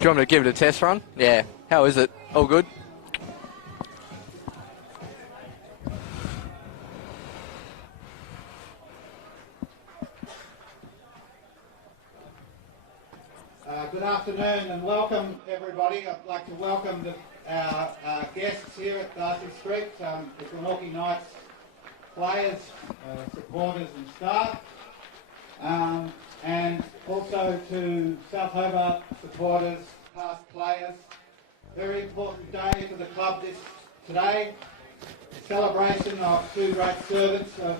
Do you want me to give it a test run? Yeah. How is it? All good? Good afternoon and welcome everybody. I'd like to welcome our guests here at Darcy Street, the Glenorchy Knights players, supporters and staff, and also to South Hobart supporters, past players. Very important day for the club today. A celebration of two great servants of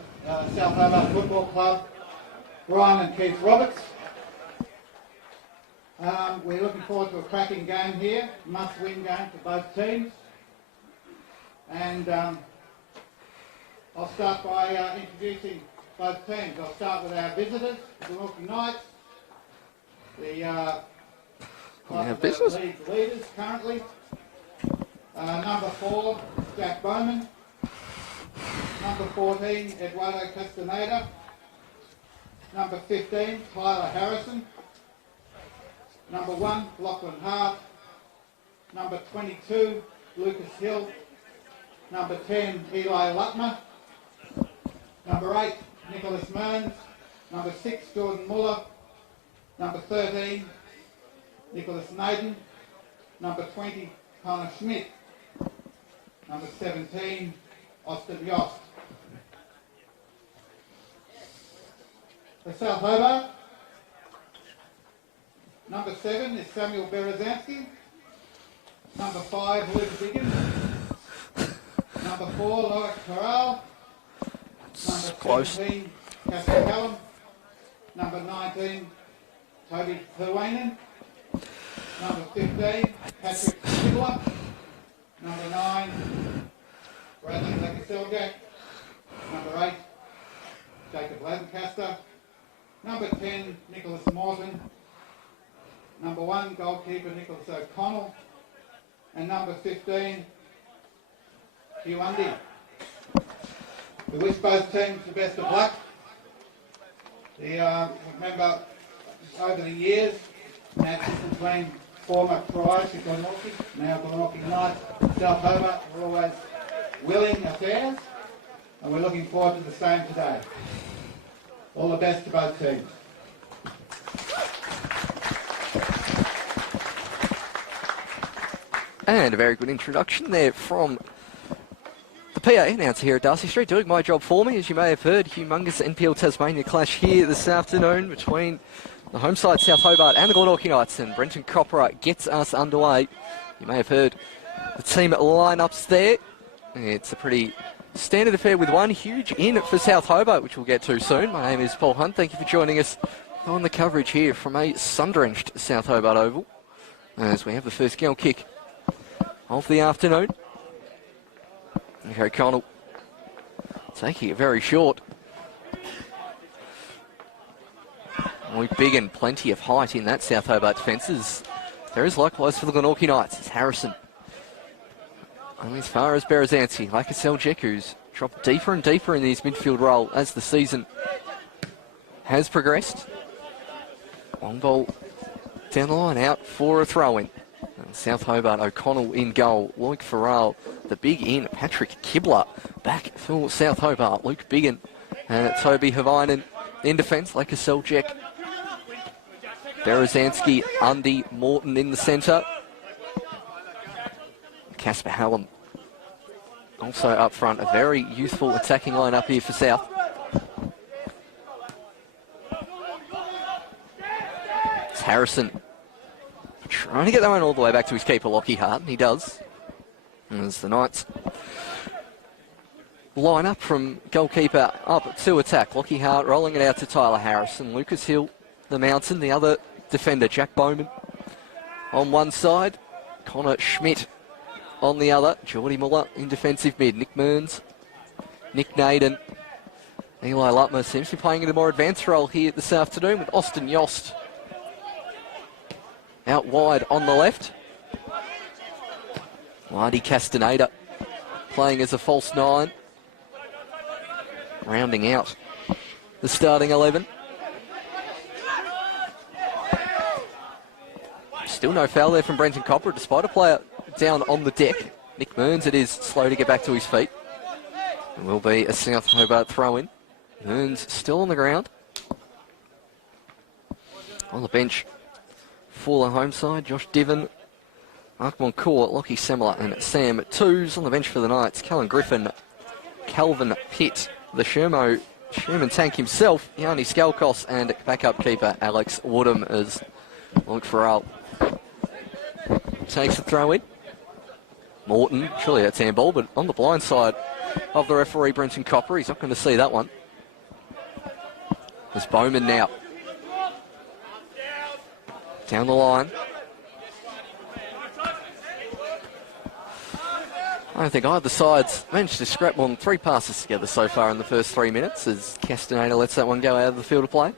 South Hobart Football Club, Brian and Keith Roberts. We're looking forward to a cracking game here, must-win game for both teams. And I'll start by introducing both teams. I'll start with our visitors, the Glenorchy Knights, the league leaders currently. Number 4, Jack Bowman. Number 14, Eduardo Castaneda. Number 15, Tyler Harrison. Number 1, Lachlan Hart. Number 22, Lucas Hill. Number 10, Eli Lutmer. Number 8, Nicholas Mearns. Number 6, Jordan Muller. Number 13, Nicholas Naden. Number 20, Connor Schmidt. Number 17, Austin Yost. For South Hobart, number 7 is Samuel Berezanski. Number 5, Luke Biggin. Number 4, Loic Corral. Number 17, Casper Callum. Number 19, Toby Perwainen. Number 15, Patrick Kibler. Number 9, Bradley Lakaseljack. Number 8, Jacob Lancaster. Number 10, Nicholas Morton. Number 1, goalkeeper Nicholas O'Connell. And number 15, Hugh Undy. We wish both teams the best of luck. Remember, over the years, matches between former Priors to Glenorchy, now Glenorchy Knights, South Hobart, were always willing affairs, and we're looking forward to the same today. All the best to both teams. And a very good introduction there from the PA announcer here at Darcy Street, doing my job for me. As you may have heard, humongous NPL Tasmania clash here this afternoon between the home side South Hobart and the Glenorchy Knights, and Brenton Cropper gets us underway. You may have heard the team lineups there. It's a pretty standard affair with one huge in for South Hobart, which we'll get to soon. My name is Paul Hunt. Thank you for joining us on the coverage here from a sun-drenched South Hobart Oval as we have the first goal kick of the afternoon. Okay, Connell taking it very short. Luke Biggin, plenty of height in that South Hobart defences. There is likewise for the Glenorchy Knights. It's Harrison. Only as far as Berezanski, like a Seljack, who's dropped deeper and deeper in his midfield role as the season has progressed. Long ball down the line, out for a throw-in. South Hobart, O'Connell in goal. Loic Farrell, the big in. Patrick Kibler back for South Hobart. Luke Biggin and Toby Havainen in defence, like a Seljack. Berezanski, Undy, Morton in the centre. Casper Hallam also up front. A very youthful attacking line up here for South. It's Harrison trying to get that one all the way back to his keeper, Lockie Hart, and he does. As the Knights line up from goalkeeper up to attack. Lockie Hart rolling it out to Tyler Harrison. Lucas Hill, the mountain, the other defender, Jack Bowman on one side. Connor Schmidt on the other. Geordie Muller in defensive mid. Nick Mearns, Nick Naden. Eli Lutmer seems to be playing in a more advanced role here this afternoon with Austin Yost out wide on the left. Marty Castaneda playing as a false 9. Rounding out the starting 11. Still no foul there from Brenton Copper, despite a player down on the deck. Nick Mearns, it is slow to get back to his feet. It will be a South Hobart throw-in. Mearns still on the ground. On the bench for the home side, Josh Diven, Mark Moncourt, Lockie Semler and Sam Twos. On the bench for the Knights, Callan Griffin, Calvin Pitt, the Sherman tank himself, Yanni Skalkos, and backup keeper Alex Woodham as Luke Farrell takes the throw-in. Morton, surely that's handball, but on the blind side of the referee, Brenton Copper, he's not going to see that one. There's Bowman now. Down the line. I don't think either side's managed to scrap more than 3 passes together so far in the first 3 minutes as Castaneda lets that one go out of the field of play.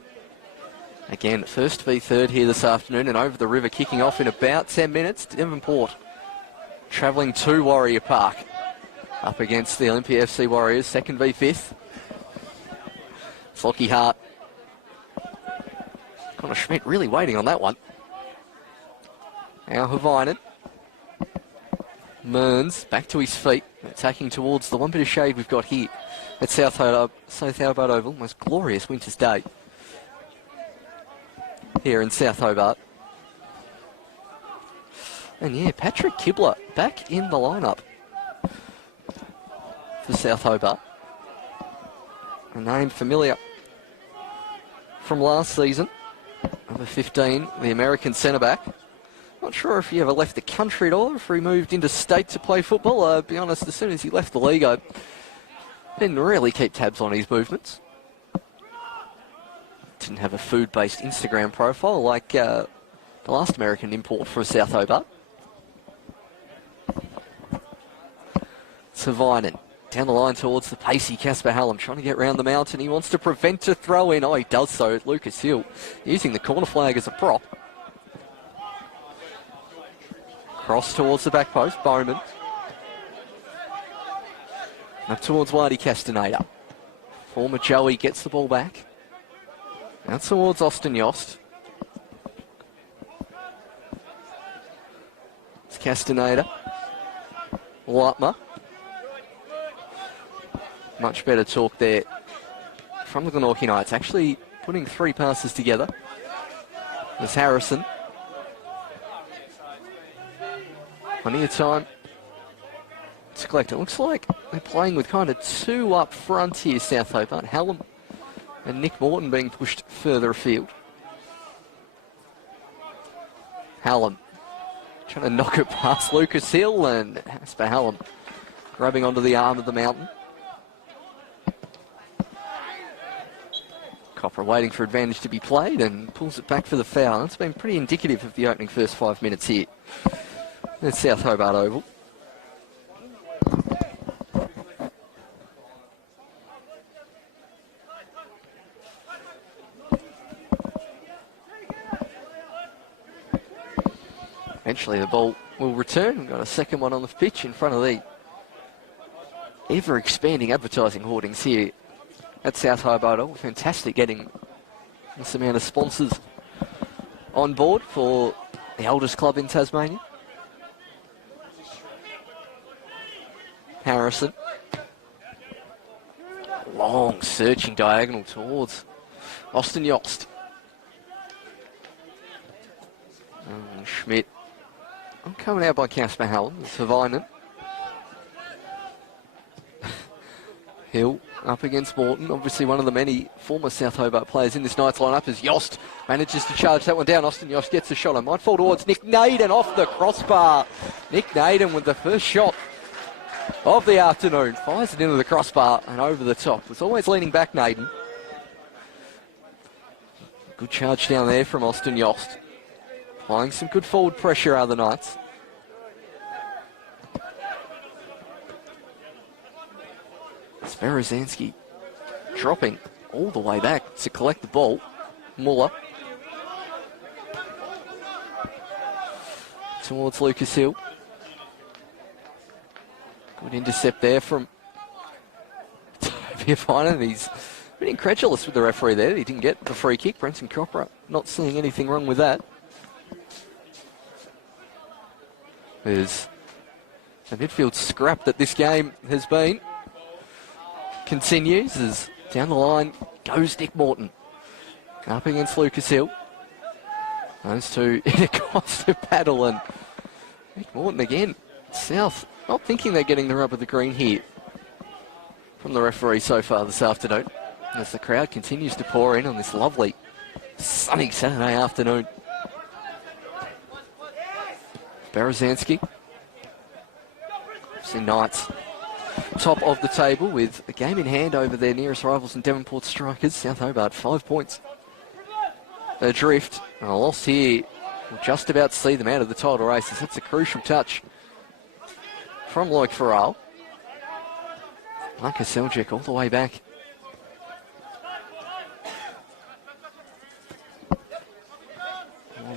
Again, first v third here this afternoon, and over the river kicking off in about 10 minutes. Devonport travelling to Warrior Park up against the Olympia FC Warriors, second v fifth. It's Lockie Hart. Connor Schmidt really waiting on that one. Now Havinen. Mearns back to his feet, attacking towards the one bit of shade we've got here at South Hobart Oval. Most glorious winter's day here in South Hobart. And yeah, Patrick Kibler back in the lineup for South Hobart. A name familiar from last season. Number 15, the American centre-back. Not sure if he ever left the country at all, or if he moved into state to play football. I'll be honest, as soon as he left the league, I didn't really keep tabs on his movements. Didn't have a food-based Instagram profile like the last American import for South Hobart. Savinen down the line towards the pacey Casper Hallam, trying to get round the mountain. He wants to prevent a throw-in. Oh, he does so. Lucas Hill using the corner flag as a prop. Cross towards the back post, Bowman. Up towards Whitey Castaneda. Former Joey gets the ball back. Out towards Austin Yost. It's Castaneda. Lightmer. Much better talk there from the Glenorchy Knights. Actually putting 3 passes together. There's Harrison. Plenty of time to collect. It looks like they're playing with kind of 2 up front here, South Hobart. Hallam and Nick Morton being pushed further afield. Hallam trying to knock it past Lucas Hill, and Casper Hallam grabbing onto the arm of the mountain. Copper waiting for advantage to be played and pulls it back for the foul. It's been pretty indicative of the opening first 5 minutes here at South Hobart Oval. Eventually the ball will return. We've got a second one on the pitch in front of the ever-expanding advertising hoardings here at South Hobart Oval. Fantastic getting this amount of sponsors on board for the oldest club in Tasmania. Harrison. Long searching diagonal towards Austin Yost. Schmidt. Coming out by Casper Hallam. Savinen. Hill up against Morton. Obviously one of the many former South Hobart players in this night's lineup as Yost manages to charge that one down. Austin Yost gets the shot. I might fall towards Nick Naden off the crossbar. Nick Naden with the first shot of the afternoon. Fires it into the crossbar and over the top. Was always leaning back, Naden. Good charge down there from Austin Yost. Applying some good forward pressure are the Knights. Sverazanski dropping all the way back to collect the ball. Muller towards Lucas Hill. Good intercept there from Toby Finer. He's been incredulous with the referee there. He didn't get the free kick. Brenton Copper not seeing anything wrong with that. As the midfield scrap that this game has been continues as down the line goes Nick Morton. Up against Lucas Hill. Those two in a constant battle, and Nick Morton again. South not thinking they're getting the rub of the green here from the referee so far this afternoon, as the crowd continues to pour in on this lovely sunny Saturday afternoon. Berezanski. See Knights top of the table with a game in hand over their nearest rivals in Devonport Strikers. South Hobart 5 points adrift, and a loss here will just about see them out of the title races. That's a crucial touch from Loic Farrell. Marcus Seljuk all the way back.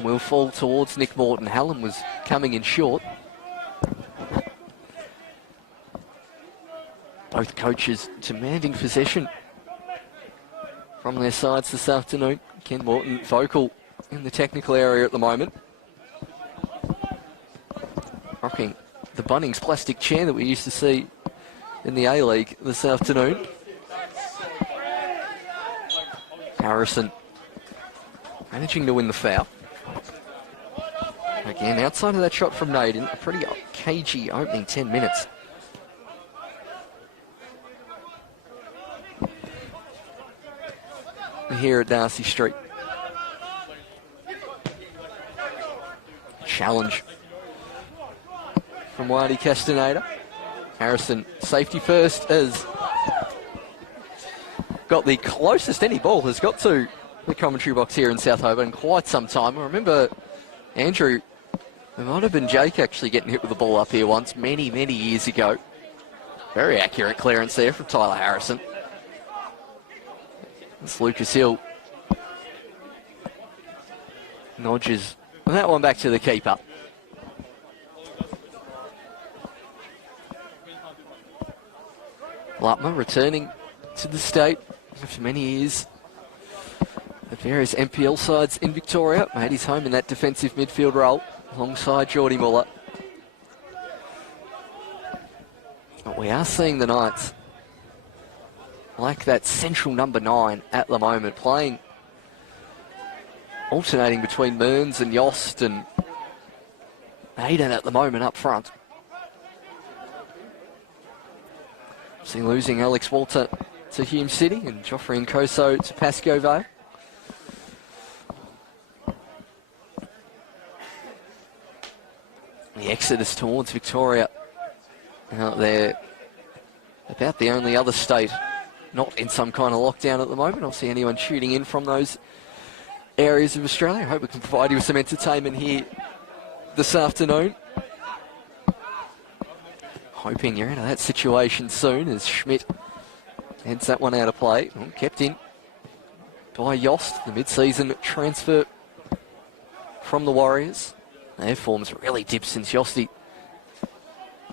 Will fall towards Nick Morton. Hallam was coming in short. Both coaches demanding possession from their sides this afternoon. Ken Morton vocal in the technical area at the moment. Rocking the Bunnings plastic chair that we used to see in the A-League this afternoon. Harrison managing to win the foul. Again, outside of that shot from Naden, a pretty cagey opening 10 minutes. Here at Darcy Street. Challenge from Whitey Castaneda. Harrison, safety first, has got the closest any ball has got to the commentary box here in South Hobart in quite some time. I remember Andrew, it might have been Jake actually getting hit with the ball up here once, many, many years ago. Very accurate clearance there from Tyler Harrison. It's Lucas Hill. Nodges that one back to the keeper. Lutmer returning to the state after many years. The various NPL sides in Victoria made his home in that defensive midfield role alongside Geordie Muller. But we are seeing the Knights like that central number 9 at the moment, playing, alternating between Mearns and Yost and Hayden at the moment up front. See losing Alex Walter to Hume City and Joffrey Nkoso to Pascoe Vale. The exodus towards Victoria out there, about the only other state not in some kind of lockdown at the moment. I'll see anyone shooting in from those areas of Australia. I hope we can provide you with some entertainment here this afternoon. Hoping you're out of that situation soon as Schmidt heads that one out of play. Well, kept in by Yost, the mid-season transfer from the Warriors. Their form's really dipped since Yosty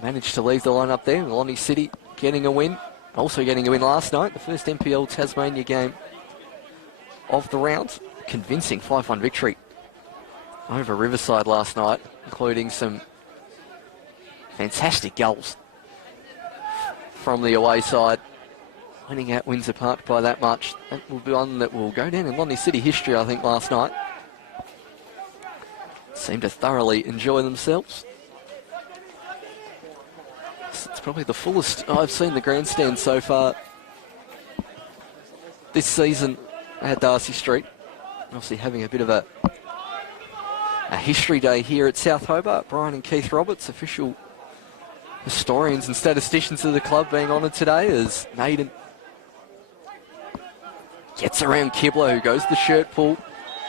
managed to leave the line up there. Lonnie City getting a win. Also getting a win last night, the first NPL Tasmania game of the round. Convincing 5-1 victory over Riverside last night, including some fantastic goals from the away side. Winning at Windsor Park by that much. That will be one that will go down in Lonnie City history, I think, last night. Seemed to thoroughly enjoy themselves. It's probably the fullest I've seen the grandstand so far this season at Darcy Street. Obviously having a bit of a history day here at South Hobart. Brian and Keith Roberts, official historians and statisticians of the club, being honoured today as Naden gets around Kibler, who goes the shirt pull.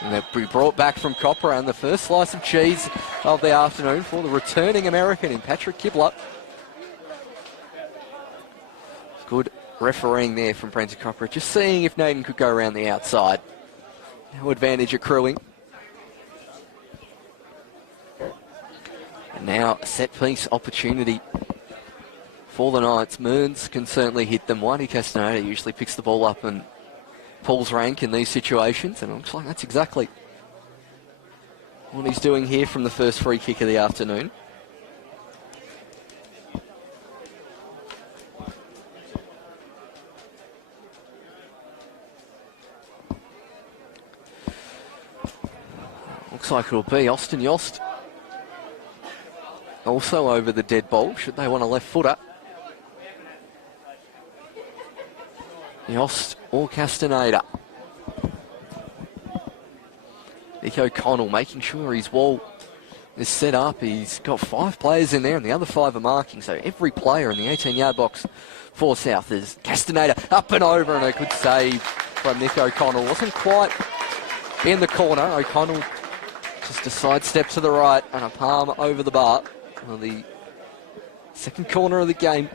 And they'll be brought back from Copper, and the first slice of cheese of the afternoon for the returning American in Patrick Kibler. Good refereeing there from Brenton Copper. Just seeing if Naden could go around the outside. No advantage accruing. And now a set-piece opportunity for the Knights. Mearns can certainly hit them. Whitey Castaneda usually picks the ball up and pulls rank in these situations, and it looks like that's exactly what he's doing here from the first free kick of the afternoon. Looks like it'll be Austin Yost. Also over the dead ball, should they want a left footer. Yost or Castaneda. Nick O'Connell making sure his wall is set up. He's got 5 players in there and the other 5 are marking. So every player in the 18-yard box for South is Castaneda up and over, and a good save from Nick O'Connell. Wasn't quite in the corner. O'Connell just a sidestep to the right and a palm over the bar. Well, the second corner of the game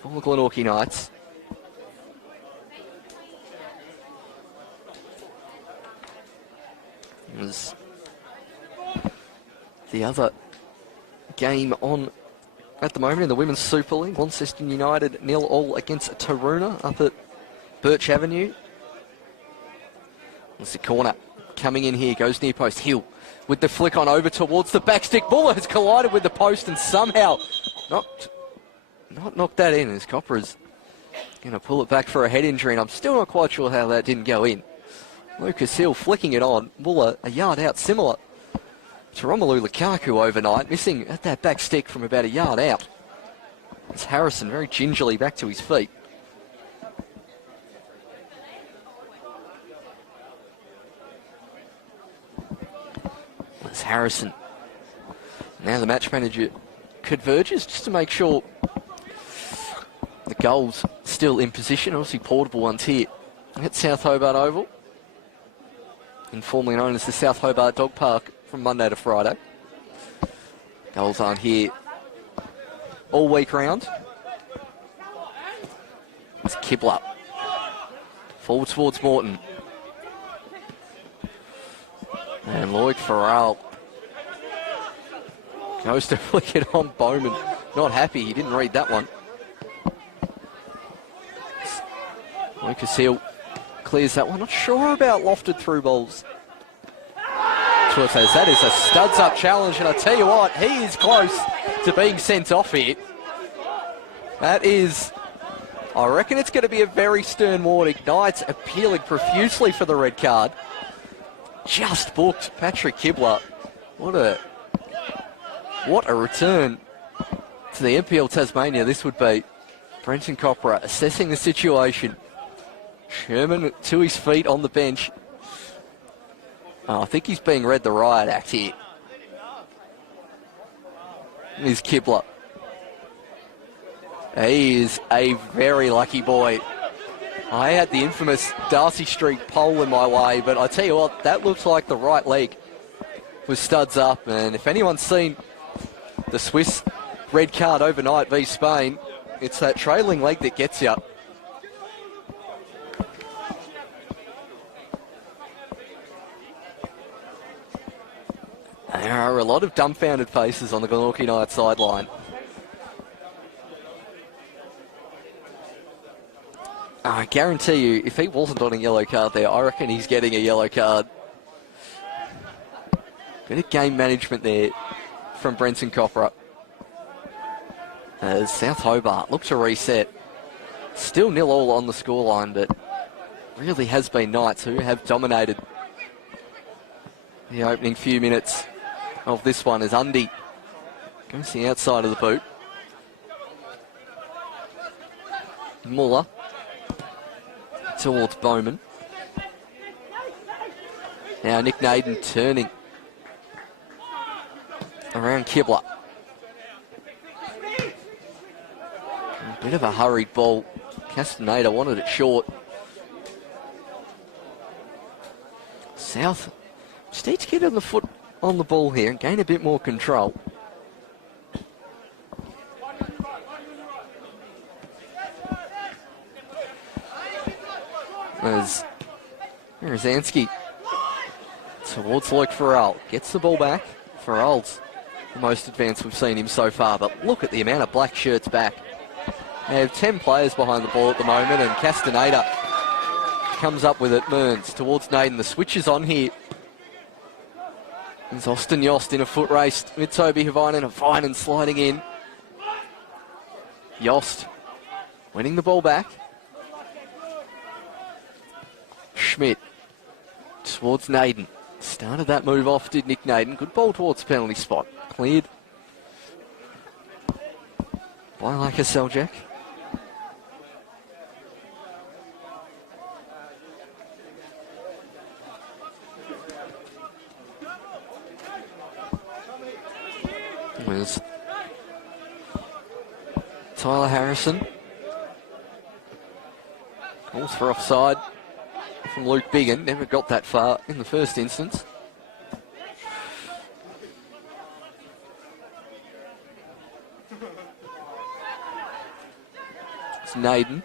for the Glenorchy Knights. It was the other game on at the moment in the Women's Super League. Launceston United 0-0 against Taroona up at Birch Avenue. It's the corner coming in here, goes near post. Hill with the flick on over towards the backstick. Buller has collided with the post and somehow not knocked that in, as Copper is going to pull it back for a head injury, and I'm still not quite sure how that didn't go in. Lucas Hill flicking it on. Buller a yard out, similar to Romelu Lukaku overnight, missing at that back stick from about a yard out. It's Harrison very gingerly back to his feet. It's Harrison. Now the match manager converges just to make sure the goal's still in position. Obviously portable ones here at South Hobart Oval, informally known as the South Hobart Dog Park, from Monday to Friday. Goals aren't here all week round. It's Kibler. Forward towards Morton. And Lloyd Farrell goes to flick it on Bowman. Not happy, he didn't read that one. Lucas Hill clears that one. Not sure about lofted through balls. That is a studs up challenge, and I tell you what, he is close to being sent off here. That is, I reckon it's going to be a very stern warning. Knights appealing profusely for the red card. Just booked Patrick Kibler. What a return to the NPL Tasmania this would be. Brenton Copra assessing the situation. Sherman to his feet on the bench. I think he's being read the riot act here. Here's Kibler. He is a very lucky boy. I had the infamous Darcy Street pole in my way, but I tell you what, that looks like the right leg was studs up. And if anyone's seen the Swiss red card overnight v Spain, it's that trailing leg that gets you. There are a lot of dumbfounded faces on the Glenorchy Knights sideline. I guarantee you, if he wasn't on a yellow card there, I reckon he's getting a yellow card. Bit of game management there from Brenton Copra. As South Hobart look to reset. Still 0-0 on the scoreline, but really has been Knights who have dominated the opening few minutes of this one, as Undy goes to the outside of the boot. Muller towards Bowman. Now Nick Naden turning around Kibler. A bit of a hurried ball. Castaneda wanted it short. South just need to get on the foot on the ball here and gain a bit more control. As Zansky towards Luke Farrell. Gets the ball back. Farrell's the most advanced we've seen him so far, but look at the amount of black shirts back. They have 10 players behind the ball at the moment, and Castaneda comes up with it. Mearns towards Naden. The switch is on here. There's Austin Yost in a foot race with Toby Havainen sliding in. Yost winning the ball back. Schmidt towards Naden. Started that move off, did Nick Naden. Good ball towards the penalty spot. Cleared by Laka Seljak. There's Tyler Harrison. Calls for offside from Luke Biggin. Never got that far in the first instance. It's Naden.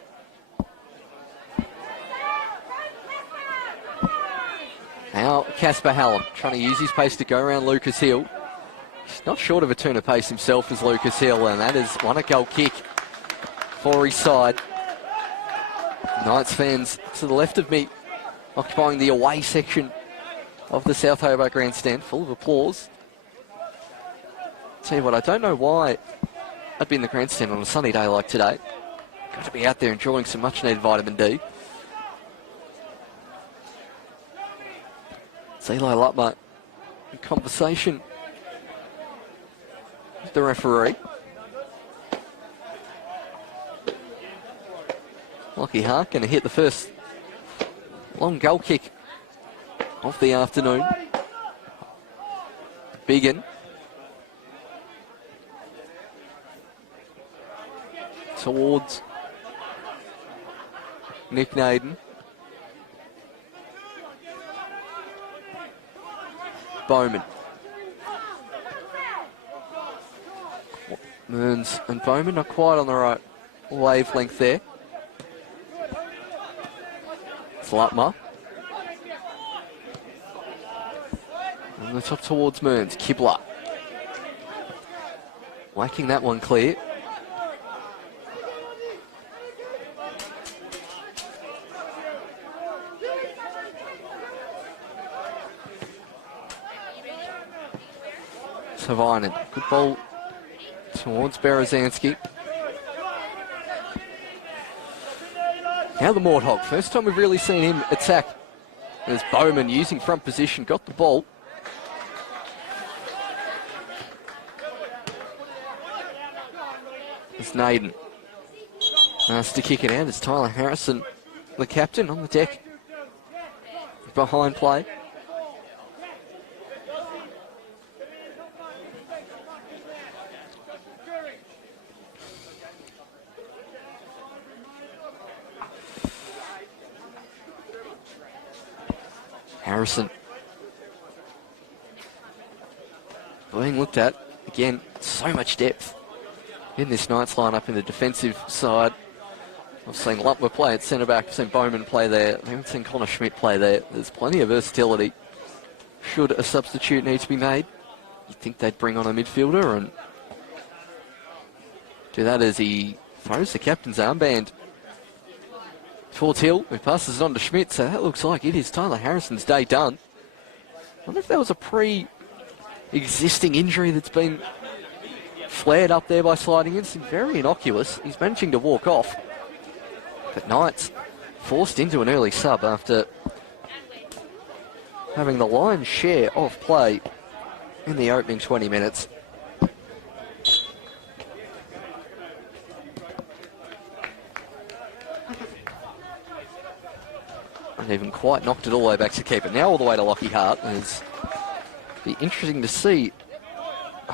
Now Casper Hallam trying to use his pace to go around Lucas Hill. He's not short of a turn of pace himself as Lucas Hill, and that is one goal kick for his side. Knights fans to the left of me occupying the away section of the South Hobart grandstand, full of applause. Tell you what, I don't know why I'd be in the grandstand on a sunny day like today. Got to be out there enjoying some much needed vitamin D. It's Eli Lutmer in conversation with the referee. Lockie Hart going to hit the first long goal kick of the afternoon. Biggin. Towards Nick Naden. Bowman. Mearns and Bowman not quite on the right wavelength there. It's Lutmer. On the top towards Mearns. Kibler. Whacking that one clear. Savainen. Good ball towards Berezanski. Now the Morthog. First time we've really seen him attack. There's Bowman using front position. Got the ball. It's Naden. Has to kick it out. It's Tyler Harrison, the captain, on the deck. Behind play. Harrison being looked at. Again, so much depth in this Knights lineup in the defensive side. I've seen Lutmer play at centre-back, I've seen Bowman play there, I haven't seen Connor Schmidt play there. There's plenty of versatility. Should a substitute need to be made, you'd think they'd bring on a midfielder and do that as he throws the captain's armband towards Hill, who passes it on to Schmidt, so that looks like it is Tyler Harrison's day done. I wonder if that was a pre-existing injury that's been flared up there by sliding in. Seemed very innocuous. He's managing to walk off. But Knights forced into an early sub after having the lion's share of play in the opening 20 minutes. And even quite knocked it all the way back to keeper. Now all the way to Lockie Hart. It's be interesting to see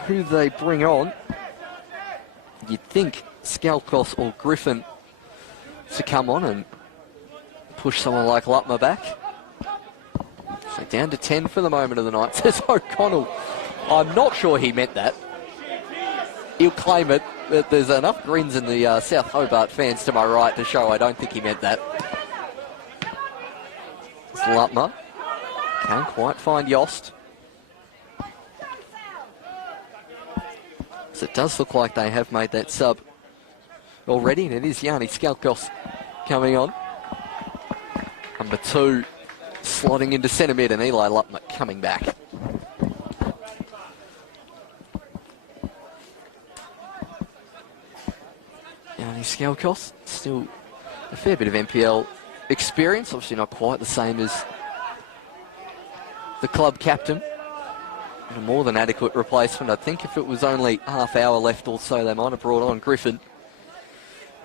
who they bring on. You'd think Skalkos or Griffin to come on and push someone like Lutmer back. So down to 10 for the moment of the night, says O'Connell. I'm not sure he meant that. He'll claim it, but there's enough grins in the South Hobart fans to my right to show I don't think he meant that. It's Lutmer. Can't quite find Yost. So it does look like they have made that sub already, and it is Yanni Skalkos coming on. Number 2 slotting into centre mid, and Eli Lutmer coming back. Yanni Skalkos, still a fair bit of NPL experience, obviously not quite the same as the club captain. And a more than adequate replacement. I think if it was only half hour left or so, they might have brought on Griffin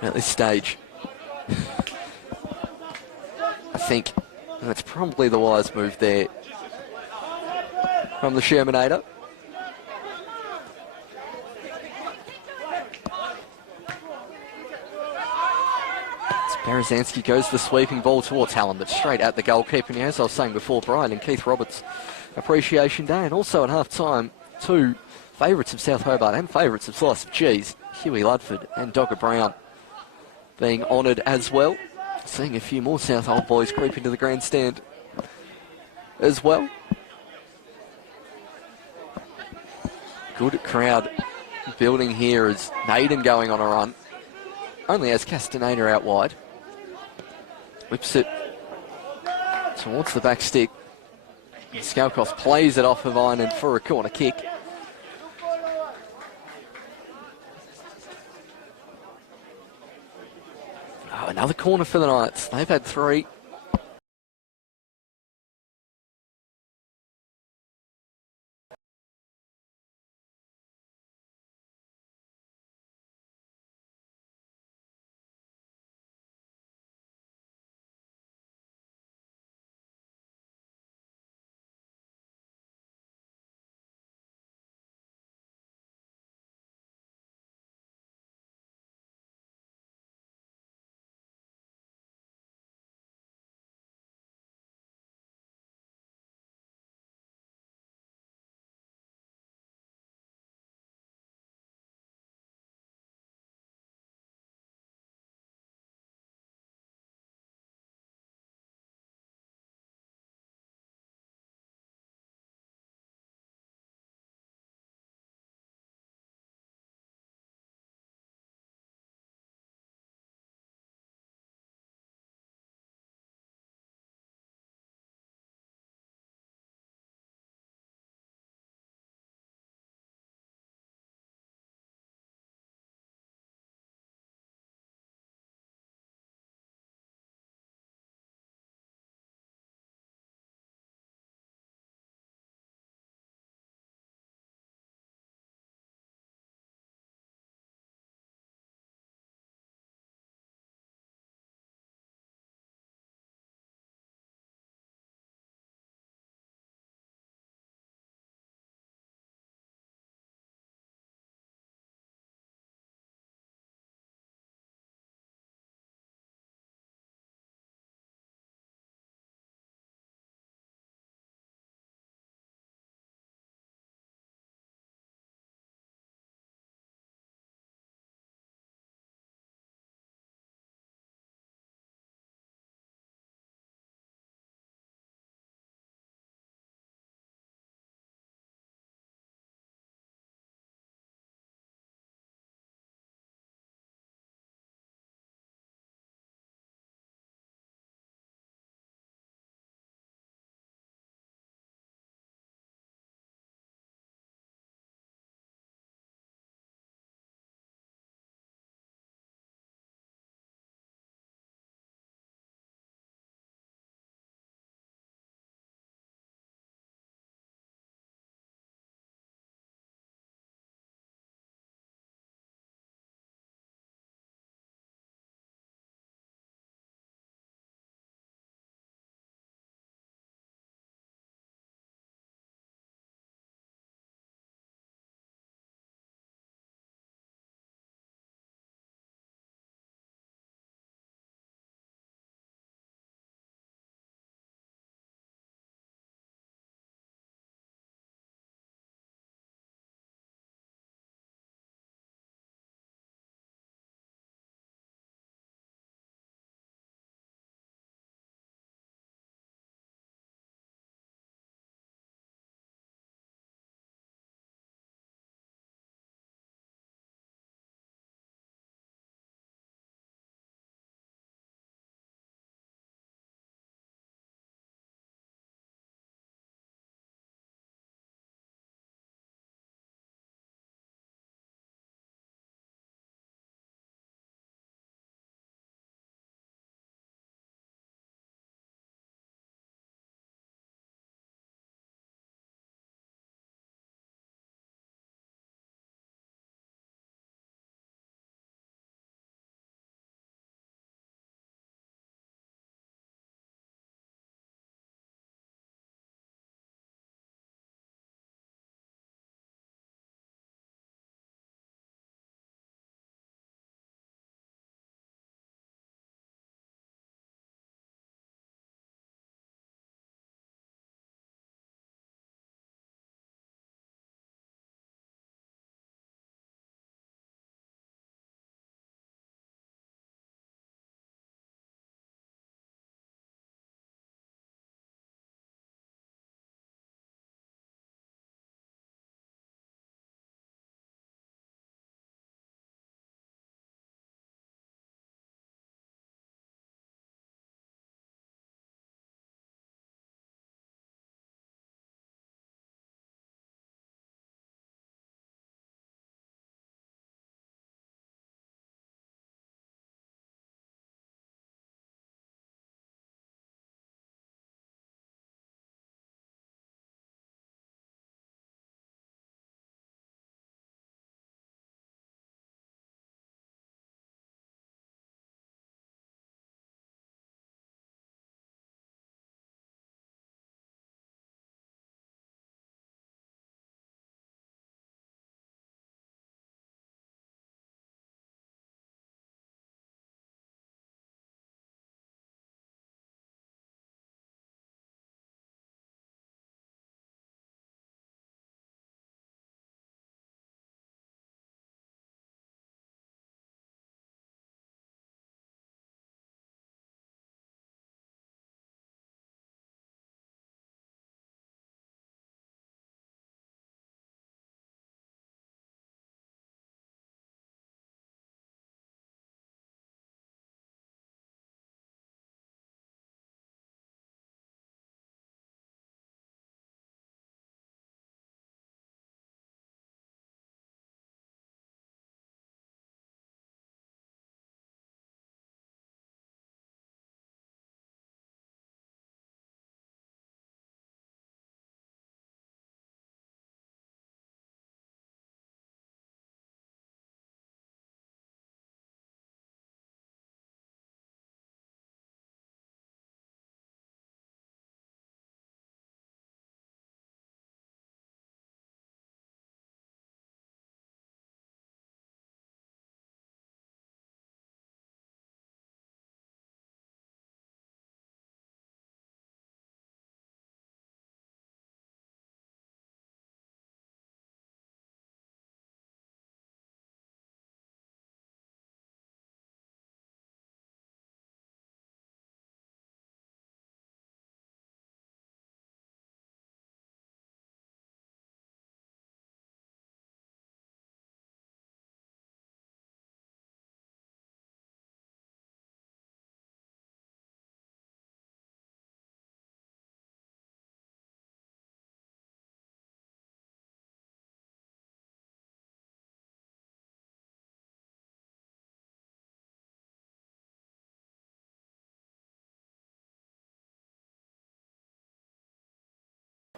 at this stage. I think that's probably the wise move there from the Shermanator. Berezanski goes for the sweeping ball towards Hallam, but straight at the goalkeeper. And as I was saying before, Brian and Keith Roberts Appreciation Day, and also at half-time, two favourites of South Hobart and favourites of Slice of Cheese, Huey Ludford and Dogger Brown, being honoured as well. Seeing a few more South Old boys creep into the grandstand as well. Good crowd building here as Naden going on a run. Only has Castaneda out wide. Whips it towards the back stick. Skalkoff plays it off of Iron for a corner kick. Oh, another corner for the Knights. They've had three.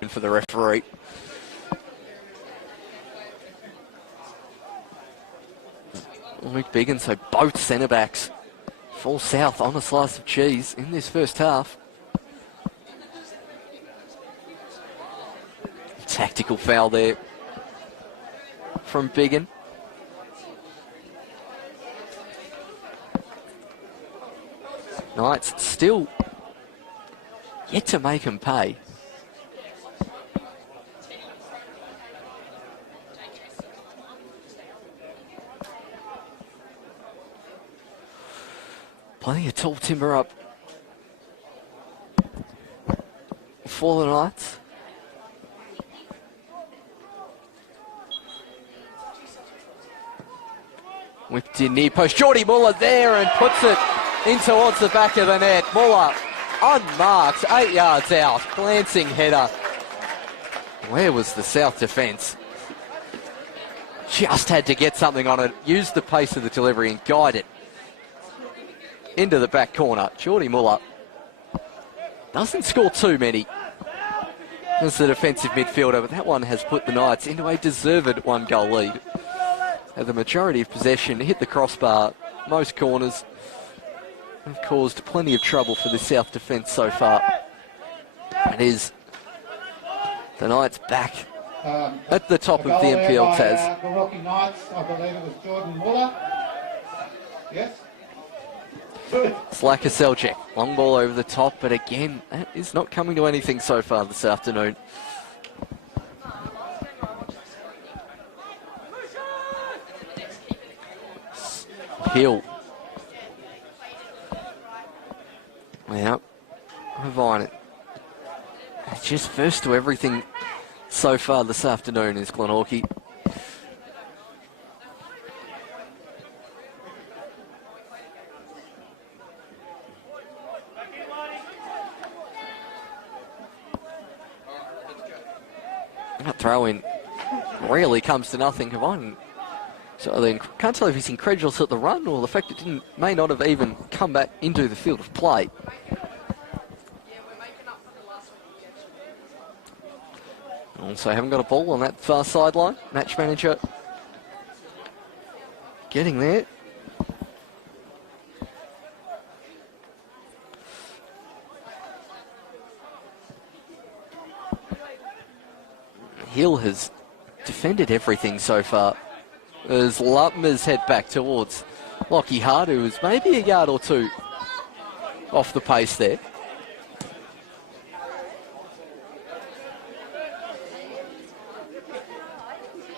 for the referee. Luke Biggin, so both centre backs fall south on a slice of cheese in this first half. Tactical foul there from Biggin. Knights still yet to make him pay. Plenty of tall timber up for the Knights. Whipped in near post. Geordie Muller there and puts it in towards the back of the net. Muller unmarked, 8 yards out. Glancing header. Where was the South defence? Just had to get something on it. Used the pace of the delivery and guide it into the back corner. Geordie Muller doesn't score too many as the defensive midfielder, but that one has put the Knights into a deserved 1-goal lead. Had the majority of possession, hit the crossbar, most corners, and caused plenty of trouble for the South defence so far. It is the Knights back at the top of the NPL Tas. Glenorchy Knights, I believe it was Jordan Muller. Yes? Slacker Selchek, long ball over the top, but again, that is not coming to anything so far this afternoon. Hill. Now, Hobart. Just first to everything so far this afternoon is Glenorchy. That throw in really comes to nothing. Hobart. So then, can't tell if he's incredulous at the run or the fact it may not have even come back into the field of play. Also haven't got a ball on that far sideline. Match manager getting there. Hill has defended everything so far. As Lutmers head back towards Lockie Hart, who was maybe a yard or two off the pace there.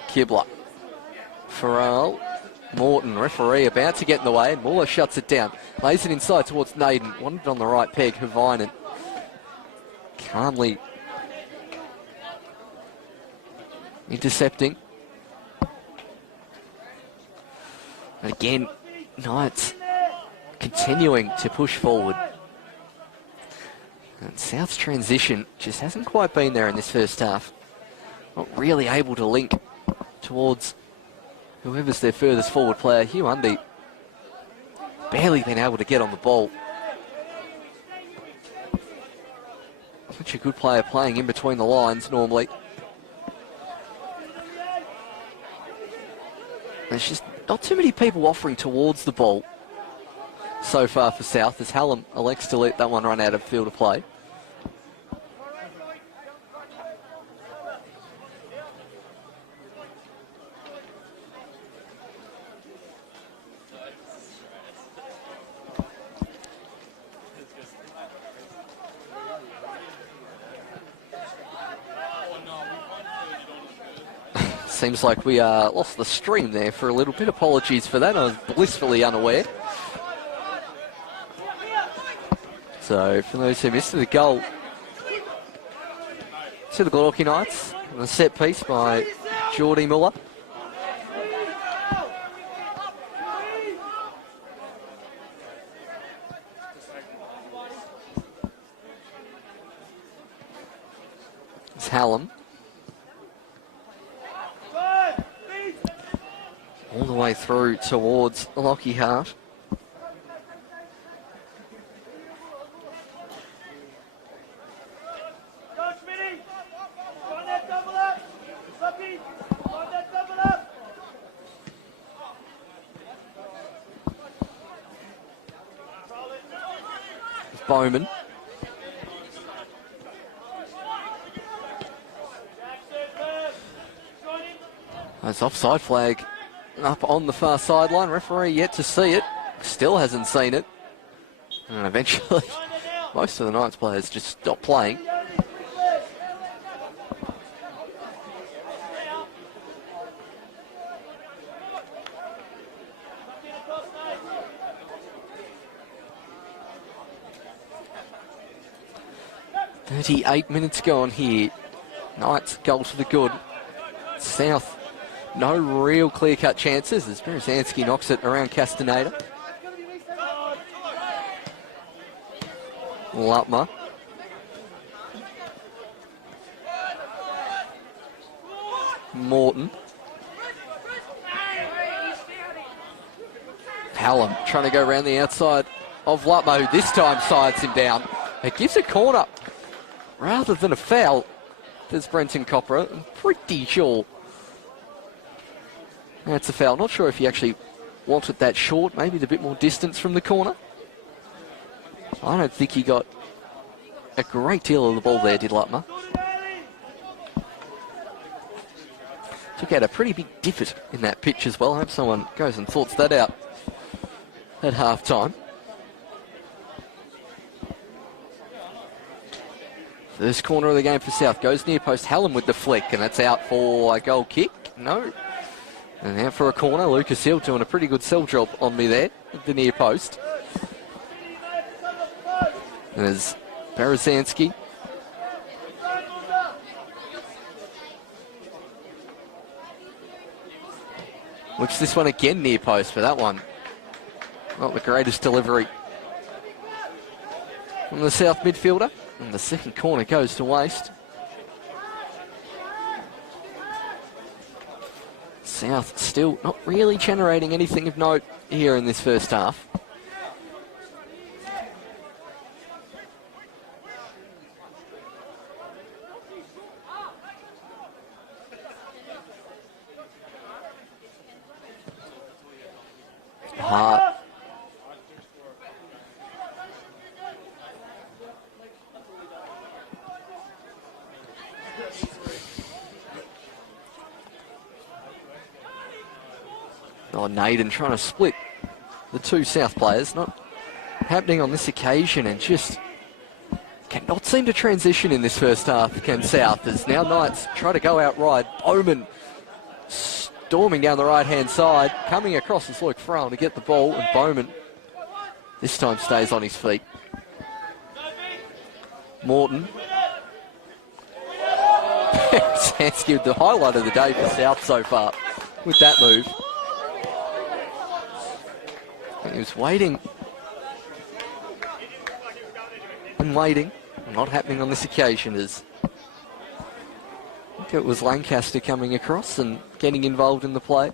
Kibler. Farrell. Morton, referee, about to get in the way, and Muller shuts it down. Lays it inside towards Naden. Wanted on the right peg, Havainen. Calmly intercepting. Again, Knights continuing to push forward. And South's transition just hasn't quite been there in this first half. Not really able to link towards whoever's their furthest forward player. Hugh Undy barely been able to get on the ball. Such a good player playing in between the lines normally. There's just not too many people offering towards the ball so far for South, as Hallam elects to let that one run out of field of play. Seems like we lost the stream there for a little bit. Apologies for that. I was blissfully unaware. So for those who missed it, the goal to the Glenorchy Knights. A set piece by Geordie Muller. It's Hallam. All the way through towards Lockie Hart. Bowman. That's offside flag up on the far sideline. Referee yet to see it. Still hasn't seen it. And eventually, most of the Knights players just stop playing. .38 minutes gone here. Knights goal to the good. South, no real clear-cut chances as Berezanski knocks it around Castaneda. Lutmer. Morton. Hallam trying to go around the outside of Lutmer, who this time sides him down. It gives a corner rather than a foul. There's Brenton Copra. I'm pretty sure that's a foul. Not sure if he actually wanted that short, maybe a bit more distance from the corner. I don't think he got a great deal of the ball there, did Lutmer. Took out a pretty big divot in that pitch as well. I hope someone goes and sorts that out at half-time. First corner of the game for South goes near post. Hallam with the flick, and that's out for a goal kick. No. And out for a corner. Lucas Hill doing a pretty good sell job on me there at the near post. And there's Berezanski. Looks this one again near post for that one. Not the greatest delivery from the South midfielder. And the second corner goes to waste. South still not really generating anything of note here in this first half. Hart. Oh, Naden trying to split the two South players. Not happening on this occasion, and just cannot seem to transition in this first half, can South, as now Knights try to go outright. Bowman storming down the right-hand side, coming across as Luke Farrell to get the ball, and Bowman this time stays on his feet. Morton. Sansky, the highlight of the day for South so far with that move. He was waiting and waiting. Not happening on this occasion, as I think it was Lancaster coming across and getting involved in the play.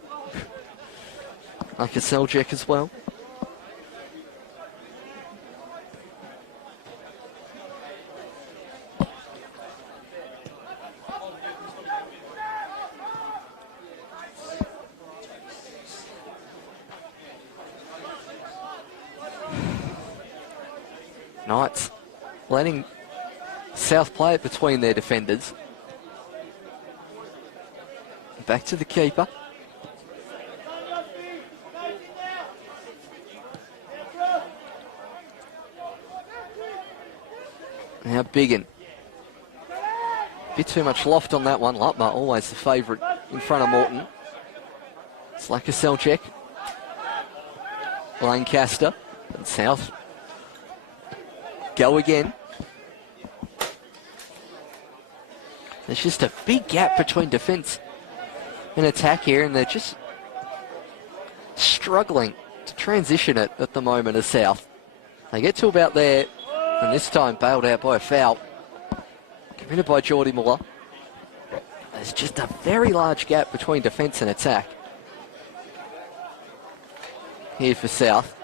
Like a Seljack as well. Knights letting South play it between their defenders. Back to the keeper. Now Biggin. Bit too much loft on that one. Lutmer always the favourite in front of Morton. It's like a Seljack. Lancaster and South. Go again. There's just a big gap between defence and attack here, and they're just struggling to transition it at the moment as South. They get to about there, and this time bailed out by a foul committed by Geordie Muller. There's just a very large gap between defence and attack here for South.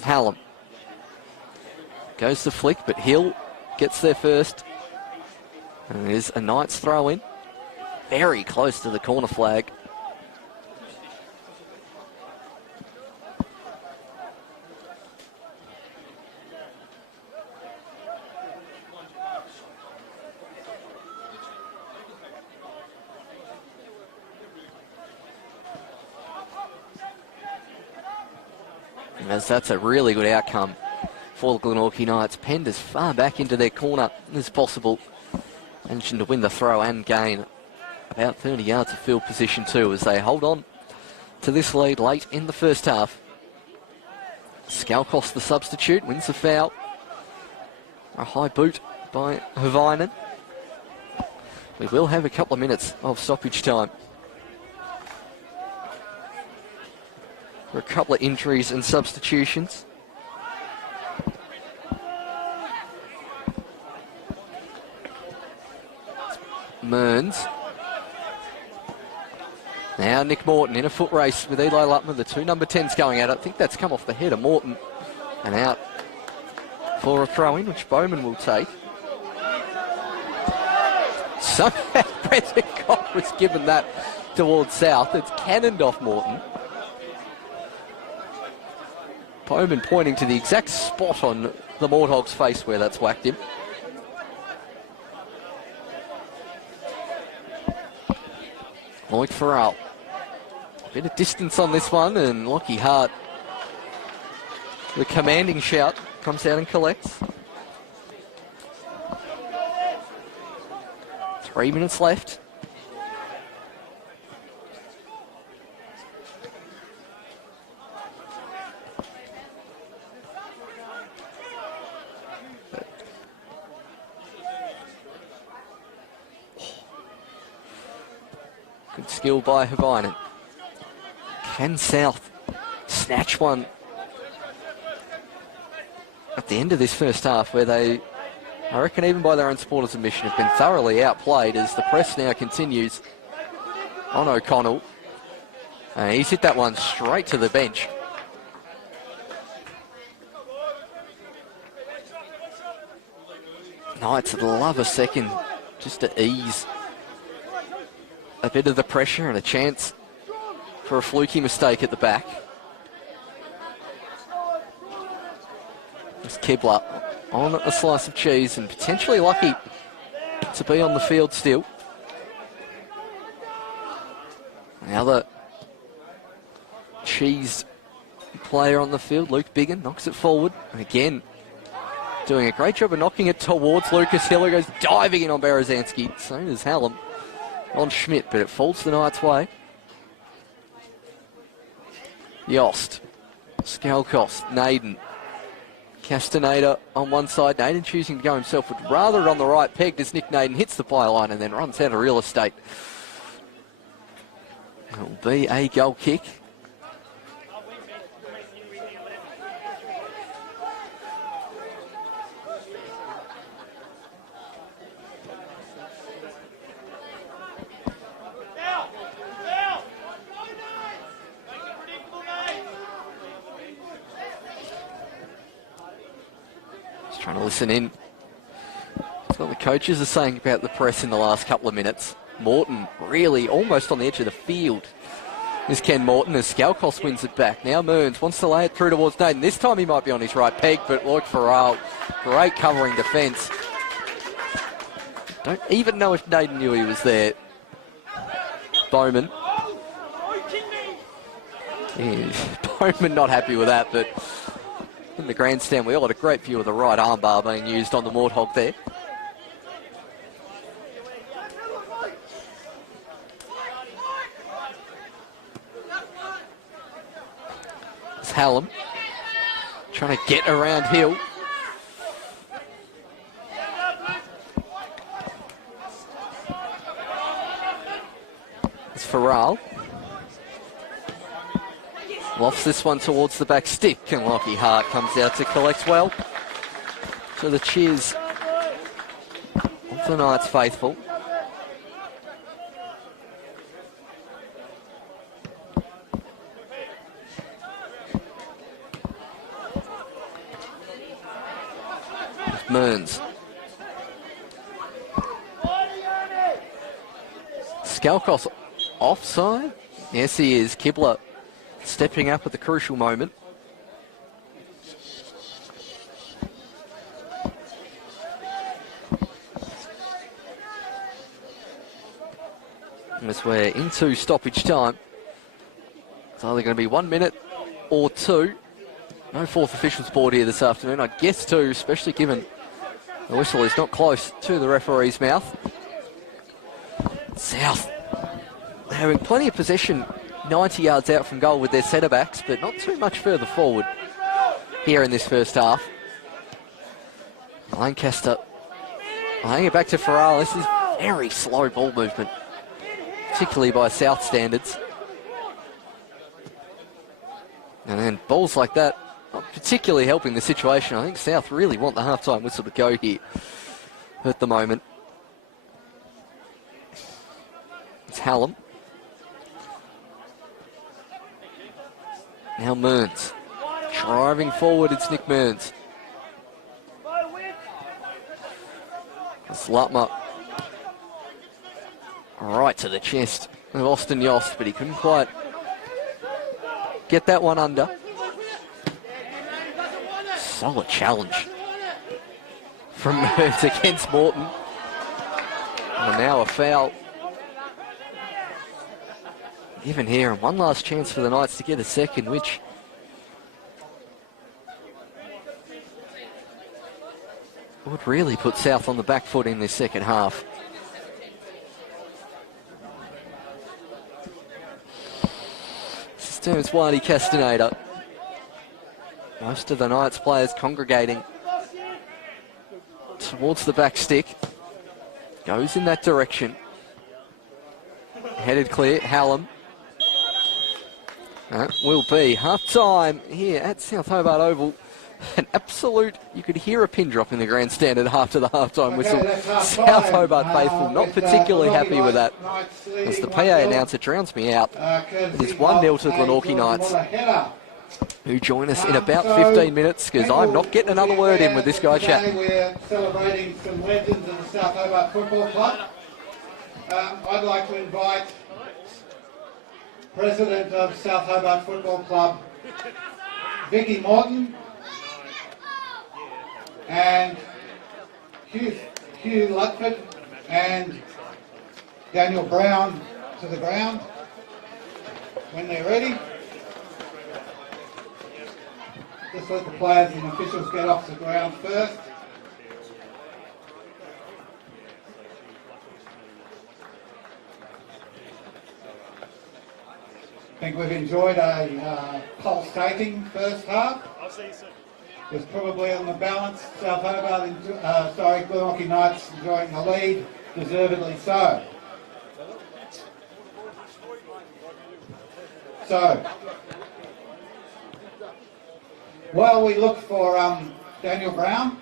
Hallam goes the flick, but Hill gets there first. And there's a Knights throw in. Very close to the corner flag. As that's a really good outcome for the Glenorchy Knights. Penned as far back into their corner as possible. Managing to win the throw and gain about 30 yards of field position too, as they hold on to this lead late in the first half. Skalkos, the substitute, wins the foul. A high boot by Havainen. We will have a couple of minutes of stoppage time. For a couple of injuries and substitutions. Mearns. Now Nick Morton in a foot race with Eli Lutman, the two number 10s going at it. I think that's come off the head of Morton and out for a throw-in, which Bowman will take. Somehow Brendan Cock was given that towards South. It's cannoned off Morton. Bowman pointing to the exact spot on the Morthog's face where that's whacked him. Lloyd Farrell. A bit of distance on this one, and Lockie Hart, the commanding shout, comes out and collects. 3 minutes left. Good skill by Havainen. Can South snatch one at the end of this first half, where they, I reckon even by their own supporters' admission, have been thoroughly outplayed as the press now continues on O'Connell. He's hit that one straight to the bench. Knights would love a second just to ease a bit of the pressure and a chance for a fluky mistake at the back. It's Kibler on a slice of cheese and potentially lucky to be on the field still. The other cheese player on the field, Luke Biggin, knocks it forward. And again, doing a great job of knocking it towards Lucas Hill, who goes diving in on Berezanski. So does Hallam on Schmidt, but it falls the Knights' way. Yost, Skalkos, Naden, Castaneda on one side. Naden choosing to go himself, would rather on the right peg as Nick Naden hits the pylon and then runs out of real estate. It will be a goal kick. Trying to listen in. That's what the coaches are saying about the press in the last couple of minutes. Morton really almost on the edge of the field is Ken Morton as Skalkos wins it back. Now Mearns wants to lay it through towards Naden. This time he might be on his right peg, but Lloyd Farrell, great covering defence. Don't even know if Naden knew he was there. Bowman. Yeah, Bowman not happy with that, but in the grandstand, we all had a great view of the right armbar being used on the Morthog there. It's Hallam trying to get around Hill. It's Farrell. Lofts this one towards the back stick, and Lockie Hart comes out to collect well. So the cheers of the Knights faithful. Mearns. Skalkos offside? Yes, he is. Kibler stepping up at the crucial moment. And as we're into stoppage time, it's either going to be 1 minute or two. No fourth officials board here this afternoon, I guess too, especially given the whistle is not close to the referee's mouth. South having plenty of possession 90 yards out from goal with their centre-backs, but not too much further forward here in this first half. Lancaster playing it back to Farrell. This is very slow ball movement, particularly by South standards. And then balls like that, not particularly helping the situation. I think South really want the half-time whistle to go here at the moment. It's Hallam. Now Mearns. Driving forward, it's Nick Mearns. It's Lutmer. Right to the chest of Austin Yost, but he couldn't quite get that one under. Solid challenge from Mearns against Morton. And now a foul given here, and one last chance for the Knights to get a second, which would really put South on the back foot in this second half. This is Terence Whitey Castaneda. Most of the Knights players congregating towards the back stick. Goes in that direction. Headed clear, Hallam. That will be half-time here at South Hobart Oval. An absolute, you could hear a pin drop in the grandstand after the half-time whistle. South Hobart faithful not particularly happy with that, as the PA announcer drowns me out. It is 1-0 to Glenorchy Knights, who join us in about 15 minutes, because I'm not getting another word in with this guy chatting. We're celebrating some legends of the South Hobart Football Club. I'd like to invite President of South Hobart Football Club, Vicky Morton, and Hugh Lutford and Daniel Brown to the ground when they're ready. Just let the players and officials get off the ground first. I think we've enjoyed a pulsating first half. It was probably on the balance. South Hobart, Glenorchy Knights enjoying the lead, deservedly so. So, while we look for Daniel Brown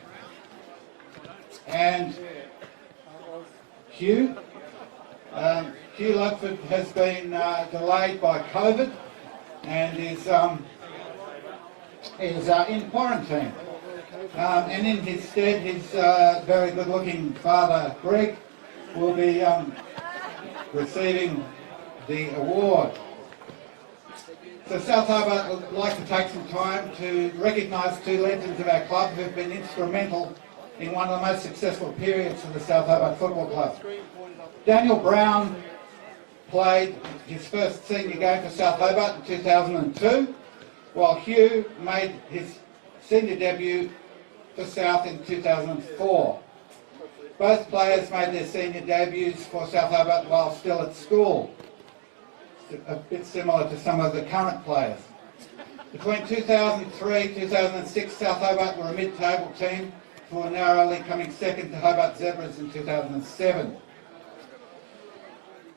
and Hugh, Hugh Ludford has been delayed by COVID and is in quarantine. And in his stead, his very good-looking father, Greg, will be receiving the award. So South Hobart would like to take some time to recognise two legends of our club who have been instrumental in one of the most successful periods of the South Hobart Football Club. Daniel Brown played his first senior game for South Hobart in 2002, while Hugh made his senior debut for South in 2004. Both players made their senior debuts for South Hobart while still at school, a bit similar to some of the current players. Between 2003 and 2006, South Hobart were a mid-table team, before narrowly coming second to Hobart Zebras in 2007.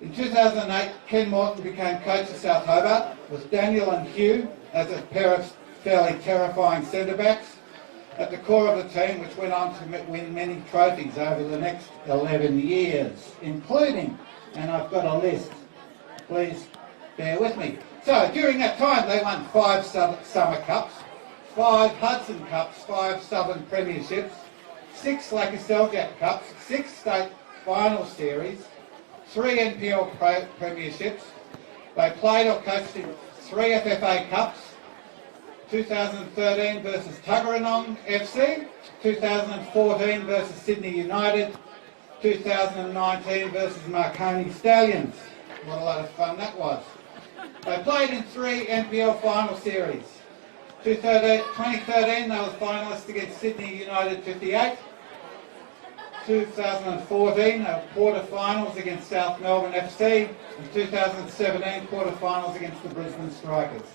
In 2008, Ken Morton became coach of South Hobart, with Daniel and Hugh as a pair of fairly terrifying centre-backs at the core of the team, which went on to win many trophies over the next 11 years, including, and I've got a list, please bear with me. So during that time, they won 5 Summer Cups, 5 Hudson Cups, 5 Southern Premierships, 6 Lake Selkirk Cups, 6 State Final Series, 3 NPL Premierships. They played or coached in 3 FFA Cups, 2013 versus Tuggeranong FC, 2014 versus Sydney United, 2019 versus Marconi Stallions. What a lot of fun that was. They played in 3 NPL Final Series, 2013, they were finalists against Sydney United 58. 2014, they were quarter-finals against South Melbourne FC. And 2017, quarter-finals against the Brisbane Strikers.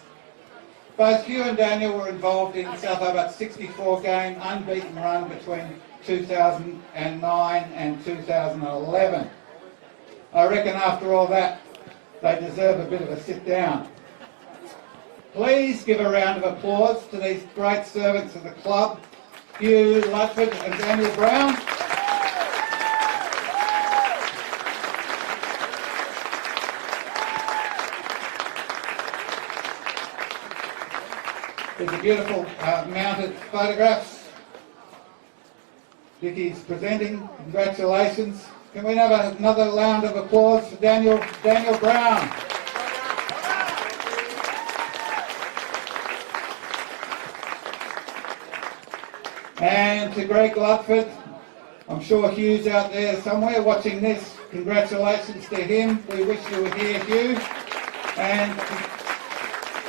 Both Hugh and Daniel were involved in South Hobart's 64-game unbeaten run between 2009 and 2011. I reckon after all that, they deserve a bit of a sit-down. Please give a round of applause to these great servants of the club, Hugh Ludford and Daniel Brown. These are beautiful mounted photographs. Vicky's presenting. Congratulations. Can we have another round of applause for Daniel Brown? And to Greg Ludford, I'm sure Hugh's out there somewhere watching this. Congratulations to him. We wish you were here, Hugh. And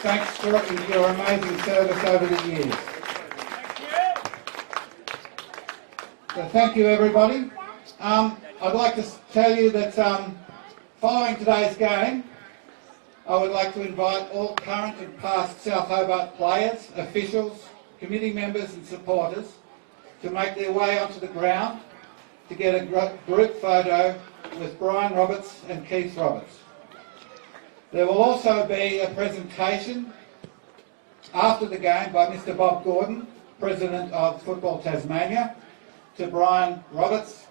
thanks for your amazing service over the years. So thank you, everybody. I'd like to tell you that following today's game, I would like to invite all current and past South Hobart players, officials, committee members and supporters to make their way onto the ground to get a group photo with Brian Roberts and Keith Roberts. There will also be a presentation after the game by Mr Bob Gordon, President of Football Tasmania, to Brian Roberts,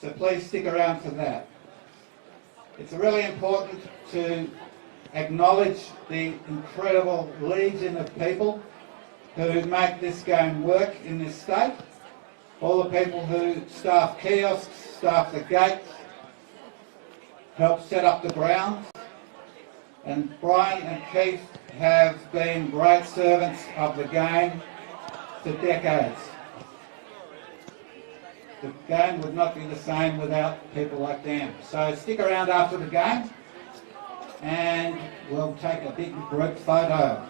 so please stick around for that. It's really important to acknowledge the incredible legion of people who make this game work in this state, all the people who staff kiosks, staff the gates, help set up the grounds. And Brian and Keith have been great servants of the game for decades. The game would not be the same without people like them. So stick around after the game and we'll take a big group photo.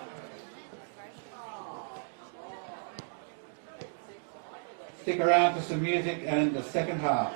Stick around for some music and the second half.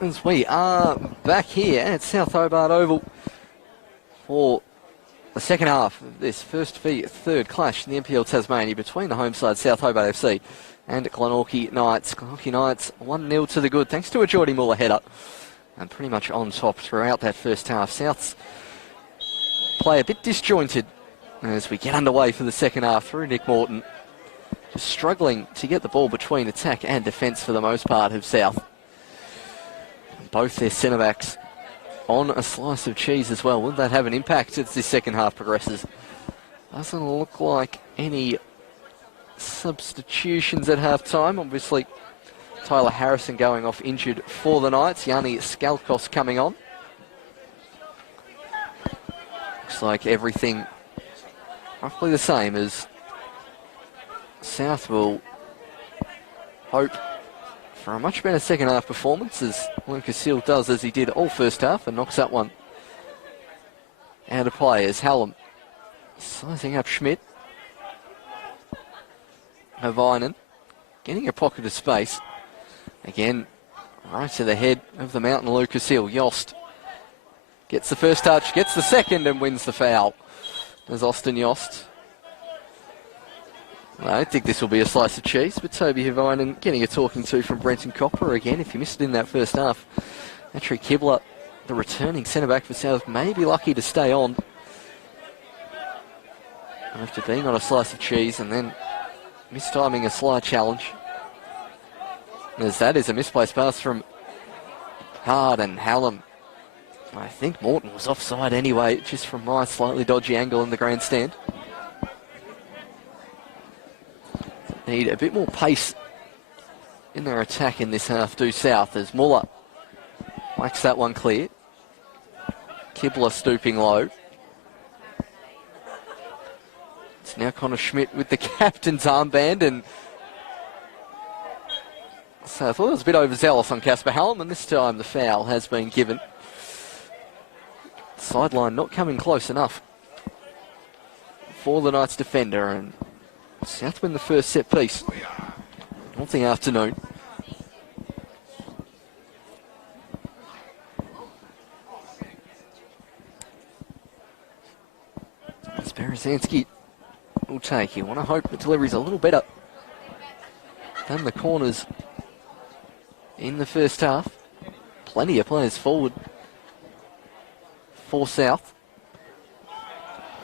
As we are back here at South Hobart Oval for the second half of this first v third clash in the NPL Tasmania between the home side South Hobart FC and Glenorchy Knights. Glenorchy Knights 1-0 to the good thanks to a Geordie Muller header, and pretty much on top throughout that first half. South's play a bit disjointed as we get underway for the second half through Nick Morton, just struggling to get the ball between attack and defence for the most part of South. Both their centre-backs on a slice of cheese as well. Will that have an impact as this second half progresses? Doesn't look like any substitutions at half-time. Obviously, Tyler Harrison going off injured for the Knights. Yanni Skalkos coming on. Looks like everything roughly the same as South will hope for a much better second half performance, as Lucas Seal does as he did all first half, and knocks that one out of play as Hallam sizing up Schmidt. Havainen getting a pocket of space. Again, right to the head of the mountain, Lucas Seal. Yost gets the first touch, gets the second, and wins the foul. There's Austin Yost. I don't think this will be a slice of cheese, but Toby Havainen getting a talking to from Brenton Copper again. If you missed it in that first half, Atri Kibler, the returning centre-back for South, may be lucky to stay on after being on a slice of cheese and then mistiming a slide challenge. As that is a misplaced pass from Hard and Hallam. I think Morton was offside anyway, just from my slightly dodgy angle in the grandstand. Need a bit more pace in their attack in this half due South as Muller whacks that one clear. Kibler stooping low. It's now Connor Schmidt with the captain's armband, and so I thought it was a bit overzealous on Casper Hallam, and this time the foul has been given. Sideline not coming close enough for the Knights defender, and South win the first set piece of the afternoon. As Berezanski will take. You want to hope the delivery's a little better than the corners in the first half. Plenty of players forward for South.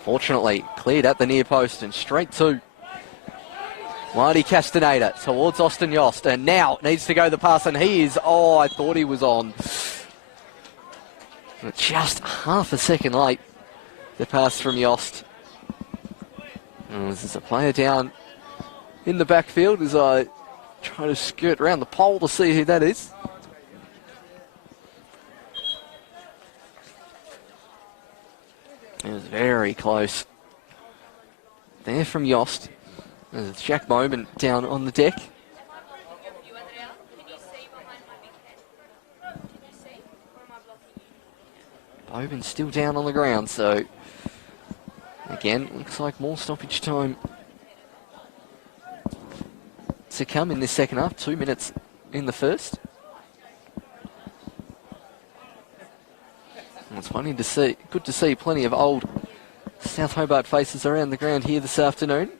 Fortunately, cleared at the near post and straight to Marty Castaneda towards Austin Yost, and now needs to go the pass, and he is, I thought he was on. Just half a second late, the pass from Yost. And this is a player down in the backfield as I try to skirt around the pole to see who that is. It was very close there from Yost. There's Jack Bowman down on the deck. Bowman's still down on the ground, so again, looks like more stoppage time to come in this second half. 2 minutes in the first. And it's funny to see, good to see plenty of old South Hobart faces around the ground here this afternoon.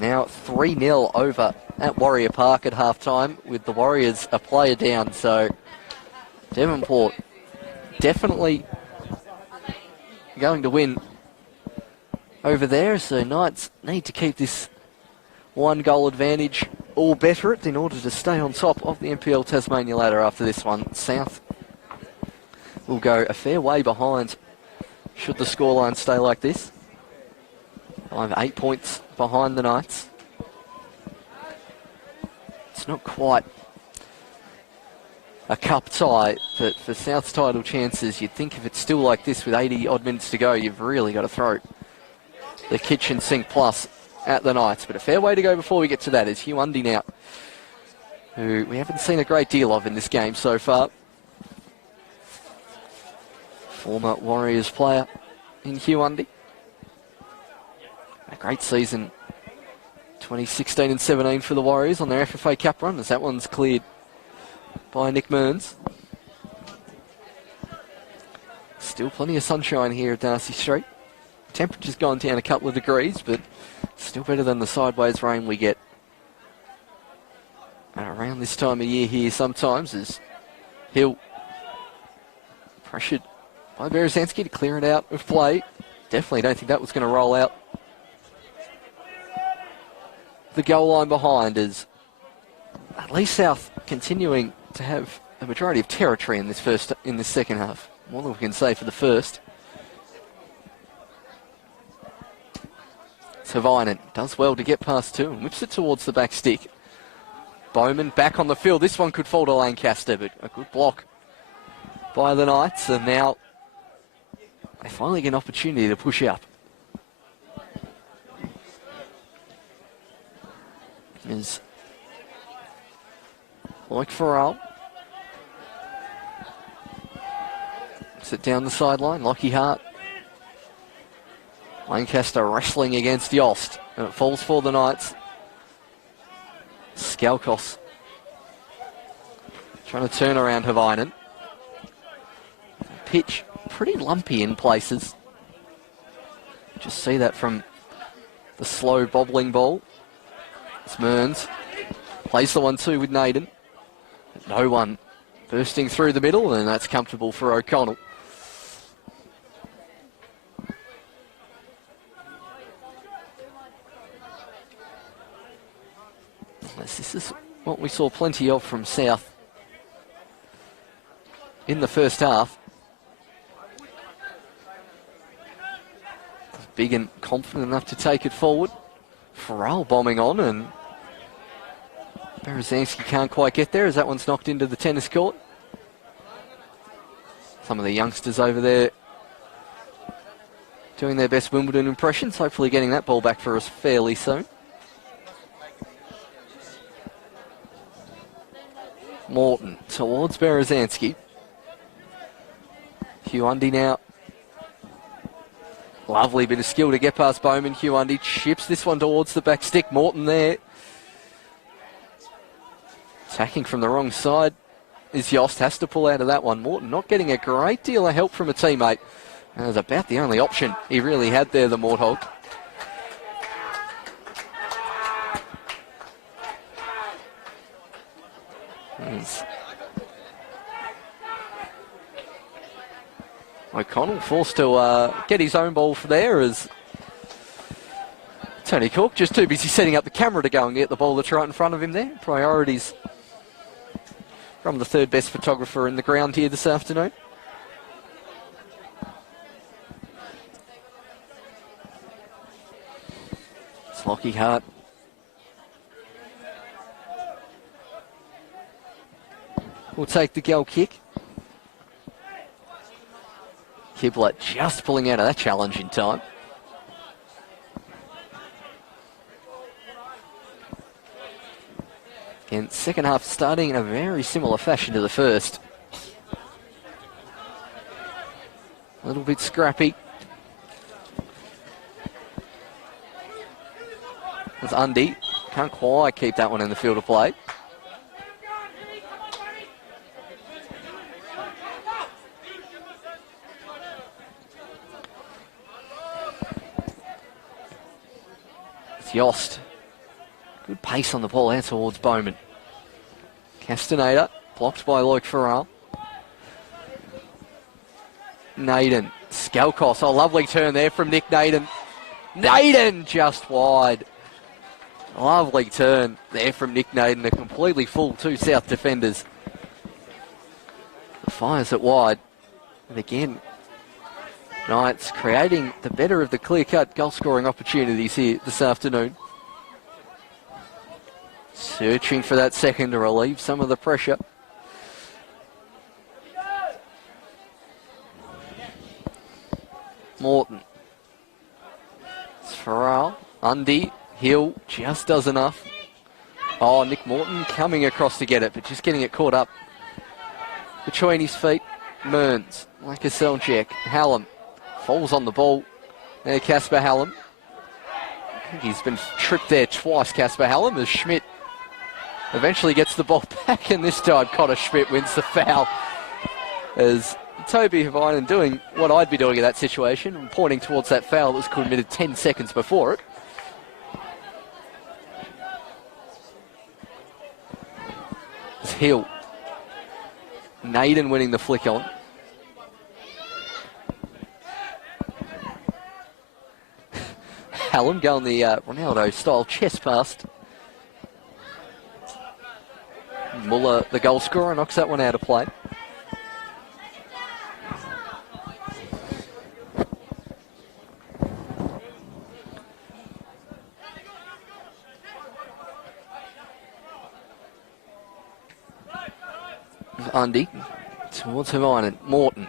Now 3-0 over at Warrior Park at half-time with the Warriors a player down. So Devonport definitely going to win over there. So Knights need to keep this 1-goal advantage or better it in order to stay on top of the NPL Tasmania ladder after this one. South will go a fair way behind should the scoreline stay like this. 8 points behind the Knights. It's not quite a cup tie, but for South's title chances, you'd think if it's still like this with 80 odd minutes to go, you've really got to throw the kitchen sink plus at the Knights. But a fair way to go before we get to that is Hugh Undy now, who we haven't seen a great deal of in this game so far. Former Warriors player in Hugh Undy. A great season, 2016 and 17 for the Warriors on their FFA Cup run, as that one's cleared by Nick Mearns. Still plenty of sunshine here at Darcy Street. Temperature's gone down a couple of degrees, but still better than the sideways rain we get around this time of year here sometimes, as Hill pressured by Berezanski to clear it out of play. Definitely don't think that was going to roll out the goal line behind, as at least South continuing to have a majority of territory in this second half. More than we can say for the first. Savinen does well to get past two and whips it towards the back stick. Bowman back on the field. This one could fall to Lancaster, but a good block by the Knights, and now they finally get an opportunity to push up. Is Loic Farrell. Sit down the sideline. Lockie Hart. Lancaster wrestling against Yost, and it falls for the Knights. Skalkos trying to turn around Havinen. Pitch pretty lumpy in places. Just see that from the slow bobbling ball. It's Mearns. Plays the 1-2 with Naden. No one bursting through the middle, and that's comfortable for O'Connell. This is what we saw plenty of from South in the first half. Big and confident enough to take it forward. Farrell bombing on, and Berezanski can't quite get there as that one's knocked into the tennis court. Some of the youngsters over there doing their best Wimbledon impressions, hopefully getting that ball back for us fairly soon. Morton towards Berezanski. Hugh Undy now. Lovely bit of skill to get past Bowman. Hugh Undy chips this one towards the back stick. Morton there. Attacking from the wrong side is Yost. Has to pull out of that one. Morton not getting a great deal of help from a teammate. That was about the only option he really had there, the Morthog. O'Connell forced to get his own ball from there as Tony Cook just too busy setting up the camera to go and get the ball that's right in front of him there. Priorities from the third best photographer in the ground here this afternoon. It's Lockhart. Will take the goal kick. Kibler just pulling out of that challenge in time. Again, second half starting in a very similar fashion to the first. A little bit scrappy. There's Undy. Can't quite keep that one in the field of play. It's Yost. Good pace on the ball out towards Bowman. Castaneda, blocked by Luke Farrell. Naden, Skalkos, oh lovely turn there from Nick Naden. Naden just wide. Lovely turn there from Nick Naden, a completely full two South defenders. Fires it wide. And again, Knights creating the better of the clear-cut goal-scoring opportunities here this afternoon. Searching for that second to relieve some of the pressure. Morton. It's Farrell. Undy. Hill just does enough. Oh, Nick Morton coming across to get it, but just getting it caught up between his feet. Mearns. Like a Seljack. Hallam. Falls on the ball. There, Casper Hallam. I think he's been tripped there twice, Casper Hallam, as Schmidt eventually gets the ball back, and this time Connor Schmidt wins the foul. As Toby Havinen doing what I'd be doing in that situation, and pointing towards that foul that was committed 10 seconds before it. It's Hill. Naden winning the flick on. Hallam going the Ronaldo-style chest pass. Muller, the goal scorer, knocks that one out of play. Undy towards Havinen. Morton.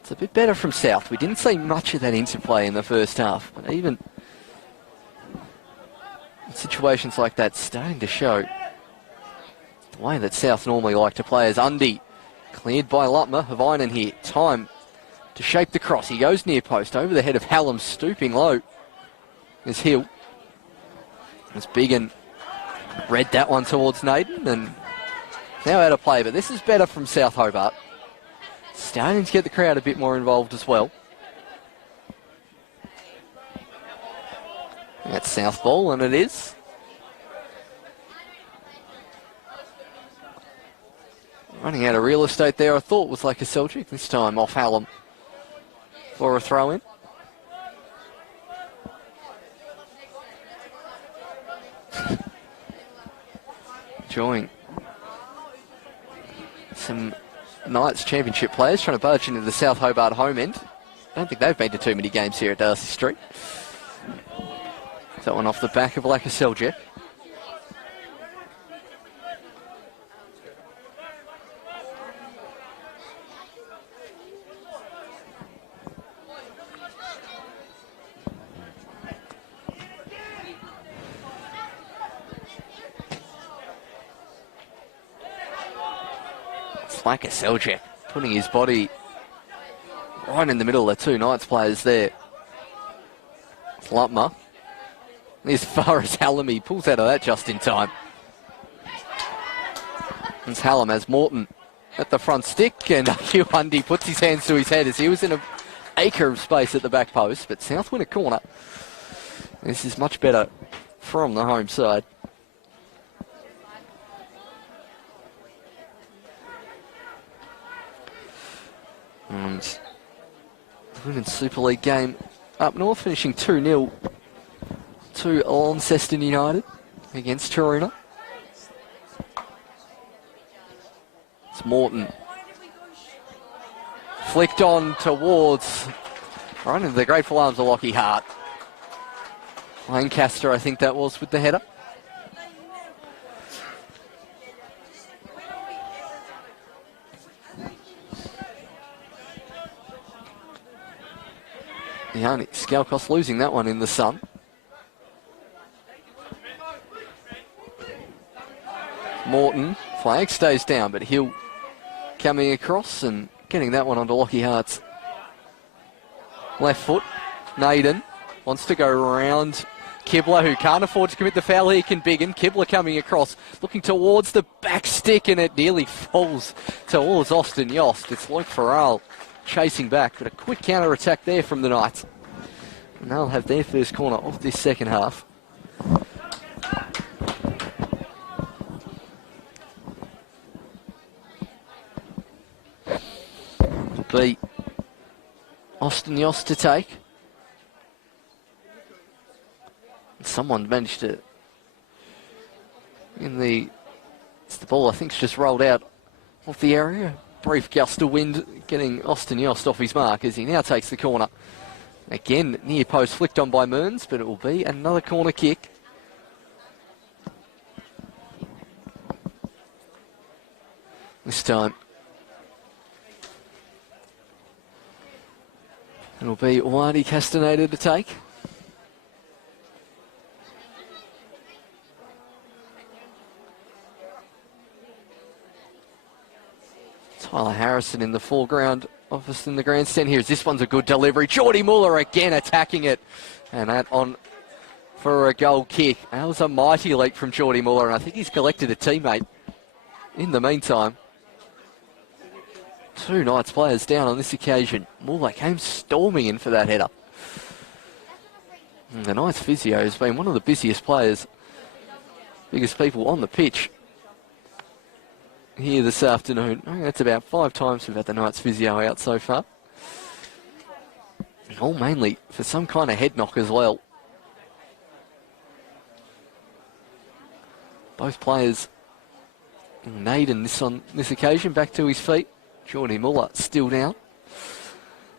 It's a bit better from South. We didn't see much of that interplay in the first half, but even in situations like that starting to show the way that South normally like to play. As Undy cleared by Lutmer. Havinen here. Time to shape the cross. He goes near post over the head of Hallam, stooping low. There's Hill. It's Biggin read that one towards Naden and now out of play, but this is better from South Hobart. Starting to get the crowd a bit more involved as well. That's South ball, and it is. Running out of real estate there, I thought was like a Seljuk. This time off Hallam for a throw-in. Enjoying some Knights Championship players trying to barge into the South Hobart home end. I don't think they've been to too many games here at Darcy Street. That one off the back of Lacka Seljack. Lacka Seljack putting his body right in the middle of the two Knights players there. It's Lutmer. As far as Hallam, he pulls out of that just in time. It's Hallam as Morton at the front stick, and Hugh Undy puts his hands to his head as he was in an acre of space at the back post, but South win a corner. This is much better from the home side. And the Women's Super League game up north, finishing 2-0 to Launceston United against Taroona. It's Morton. Flicked on towards right into the grateful arms of Lockie Hart. Lancaster, I think that was, with the header. Yanni Skalkos losing that one in the sun. Morton, flag stays down, but Hill coming across and getting that one onto Lockie Hart's left foot. Naden wants to go around Kibler, who can't afford to commit the foul here, can Biggin. Kibler coming across, looking towards the back stick, and it nearly falls towards Austin Yost. It's Luke Farrell chasing back, but a quick counter-attack there from the Knights. And they'll have their first corner of this second half. It'll be Austin Yost to take. Someone managed to, it's the ball I think's just rolled out of the area. Brief gust of wind getting Austin Yost off his mark as he now takes the corner. Again, near post flicked on by Mearns, but it will be another corner kick. This time it'll be Wadi Castaneda to take. Tyler Harrison in the foreground of us in the grandstand here. This one's a good delivery. Geordie Muller again attacking it. And that on for a goal kick. That was a mighty leap from Geordie Muller, and I think he's collected a teammate in the meantime. Two Knights players down on this occasion. Muller came storming in for that header. And the Knights physio has been one of the busiest players, biggest people on the pitch here this afternoon. I think that's about 5 times we've had the Knights physio out so far. And all mainly for some kind of head knock as well. Both players, Naden on this occasion, back to his feet. Geordie Muller still down.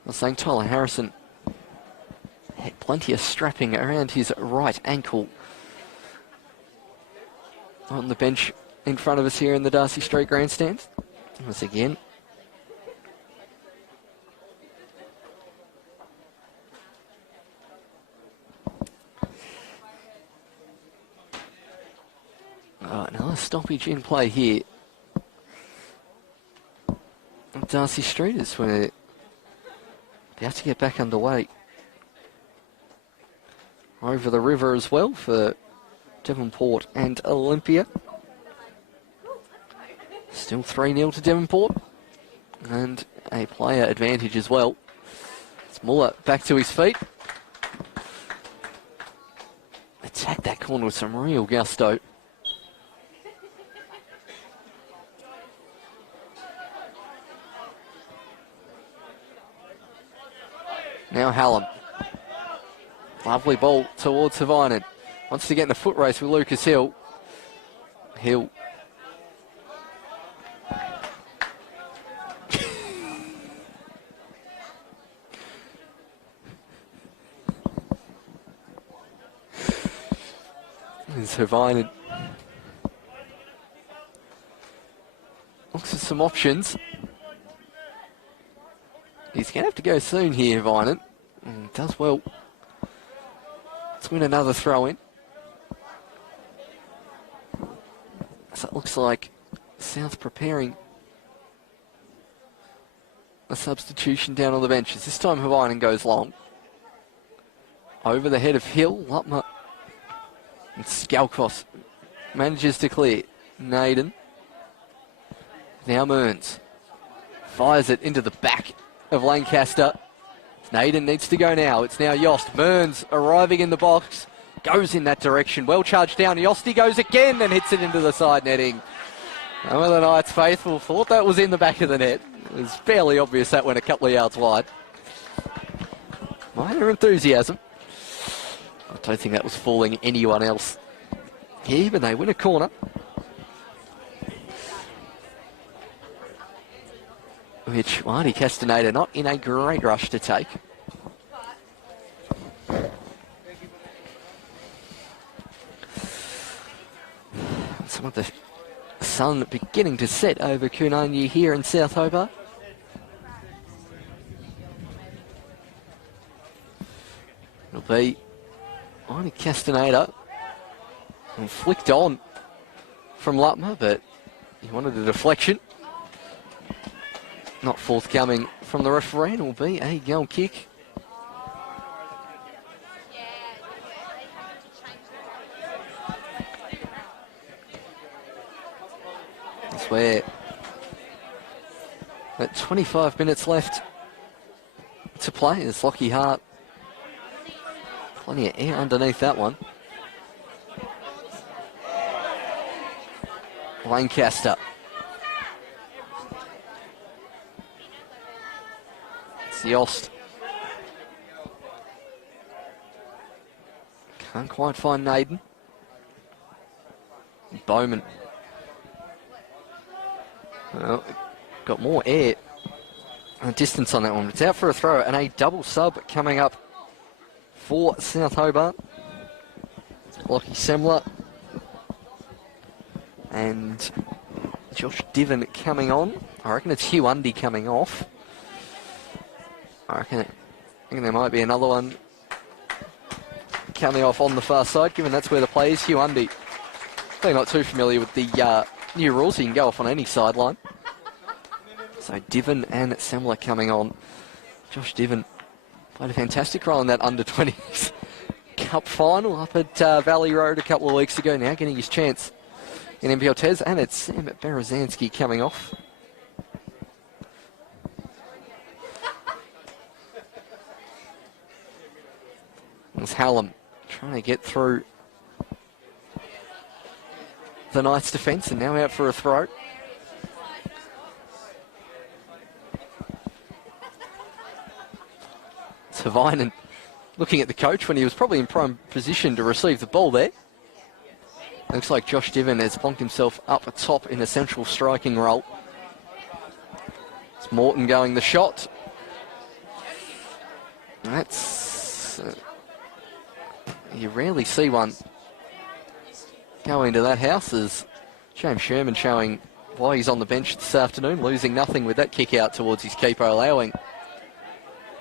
I was saying Tyler Harrison had plenty of strapping around his right ankle on the bench in front of us here in the Darcy Street grandstand. Once again, another stoppage in play here at Darcy Street as we're about to get back underway over the river as well for Devonport and Olympia. Still 3-0 to Devonport, and a player advantage as well. It's Muller back to his feet. Attack that corner with some real gusto. Now Hallam. Lovely ball towards Savinen. Wants to get in a foot race with Lucas Hill. Hill. Savinen looks at some options. He's going to have to go soon here, Vinan. Does well. Let's win another throw-in. So it looks like South preparing a substitution down on the benches. This time Havinen goes long. Over the head of Hill, Lutmer. And Skalkos manages to clear. Naden. Now Mearns. Fires it into the back of Lancaster. Naden needs to go now. It's now Yost. Mearns arriving in the box. Goes in that direction. Well charged down. Yosty goes again and hits it into the side netting. Some of the Knights faithful thought that was in the back of the net. It was fairly obvious that went a couple of yards wide. Minor enthusiasm. I don't think that was fooling anyone else here, but they win a corner. Which Marty Castaneda not in a great rush to take. Some of the sun beginning to set over Kunanya here in South Hobart. It'll be Marty Castaneda and flicked on from Lutmer, but he wanted a deflection. Not forthcoming from the referee, and it will be a goal kick. That's where at 25 minutes left to play is Lockie Hart. Plenty of air underneath that one. Lancaster. Yost. Can't quite find Naden. Bowman. Well, got more air and distance on that one. It's out for a throw and a double sub coming up for South Hobart. Lockie Semler and Josh Diven coming on. I reckon it's Hugh Undy coming off. I reckon there might be another one coming off on the far side, given that's where the play is. Hugh Undy, they're not too familiar with the new rules. He can go off on any sideline. So Diven and Semler coming on. Josh Diven played a fantastic role in that under-20s Cup final up at Valley Road a couple of weeks ago. Now getting his chance in NPL Tes, and it's Sam Berezanski coming off. It's Hallam trying to get through the Knights' defence, and now out for a throw. Savinen looking at the coach when he was probably in prime position to receive the ball there. Looks like Josh Diven has plonked himself up atop in a central striking role. It's Morton going the shot. That's... you rarely see one go into that house. As James Sherman showing why he's on the bench this afternoon, losing nothing with that kick out towards his keeper, allowing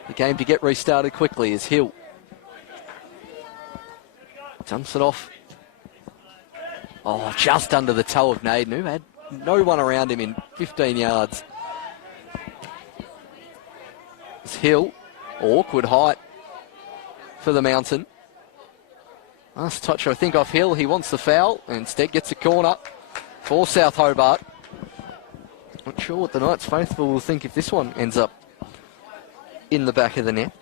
the game to get restarted quickly as Hill dumps it off. Oh, just under the toe of Naden, who had no one around him in 15 yards. It's Hill, awkward height for the Mountain. Last touch, I think, off Hill. He wants the foul and instead gets a corner for South Hobart. Not sure what the Knights faithful will think if this one ends up in the back of the net.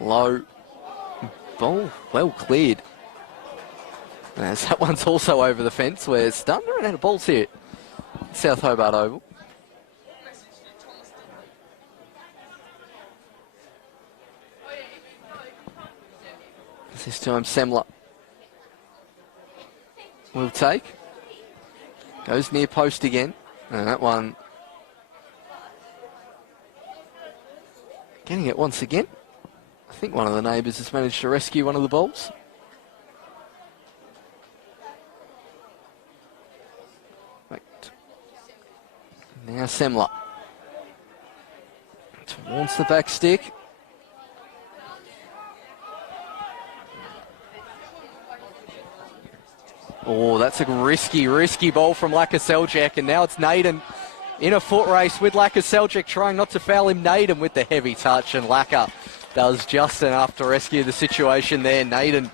Low ball, well cleared. As that one's also over the fence where Stunner ran out of balls here. South Hobart Oval. This time Semler will take. Goes near post again. And that one getting it once again. I think one of the neighbours has managed to rescue one of the balls. Right. Now Semler towards the back stick. Oh, that's a risky ball from Lakaseljak, and now it's Naden in a foot race with Lakaseljak, trying not to foul him. Naden with the heavy touch, and Laka does just enough to rescue the situation there. Naden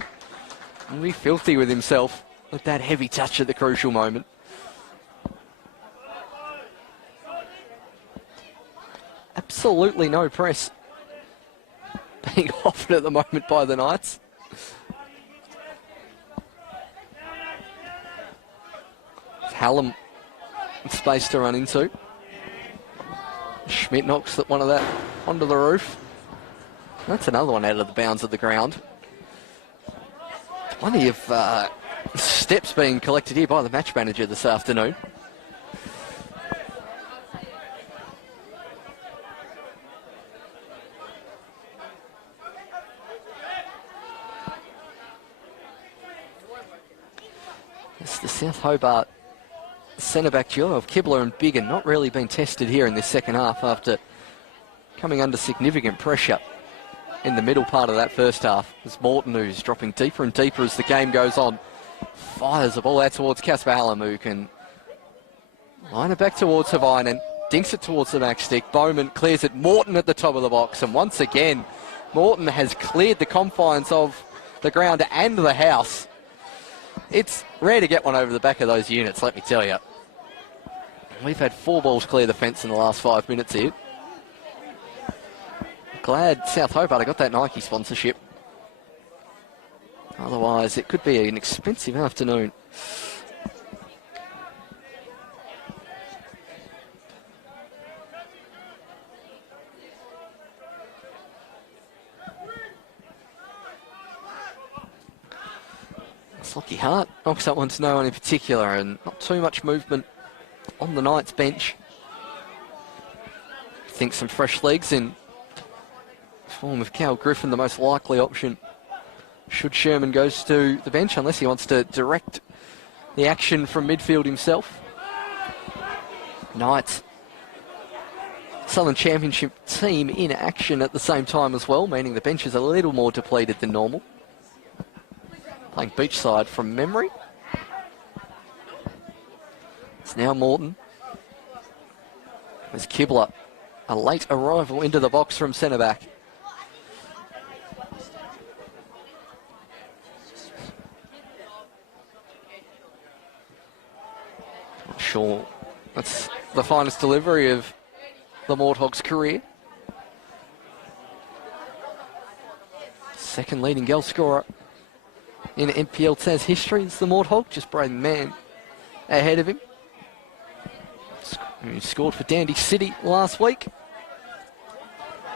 will be filthy with himself with that heavy touch at the crucial moment. Absolutely no press being offered at the moment by the Knights. Hallam with space to run into. Schmidt knocks one of that onto the roof. That's another one out of the bounds of the ground. Plenty of steps being collected here by the match manager this afternoon. It's the South Hobart centre-back duo of Kibler and Biggin not really been tested here in this second half after coming under significant pressure in the middle part of that first half. As Morton, who's dropping deeper and deeper as the game goes on, fires the ball out towards Casper Hallam, who can line it back towards Havainen, dinks it towards the back stick. Bowman clears it. Morton at the top of the box, and once again, Morton has cleared the confines of the ground and the house. It's rare to get one over the back of those units, let me tell you. We've had 4 balls clear the fence in the last 5 minutes here. Glad South Hobart got that Nike sponsorship. Otherwise, it could be an expensive afternoon. Lockie Hart knocks that one to no one in particular, and not too much movement on the Knights bench. I think some fresh legs in form of Cal Griffin, the most likely option should Sherman goes to the bench, unless he wants to direct the action from midfield himself. Knights, Southern Championship team in action at the same time as well, meaning the bench is a little more depleted than normal. Playing beachside from memory. It's now Morton. There's Kibler, a late arrival into the box from centre back. Not sure that's the finest delivery of the Morthogs' career. Second leading goal scorer in NPL Tas history is the Morthog, just Braden Mann ahead of him. He scored for Dandy City last week.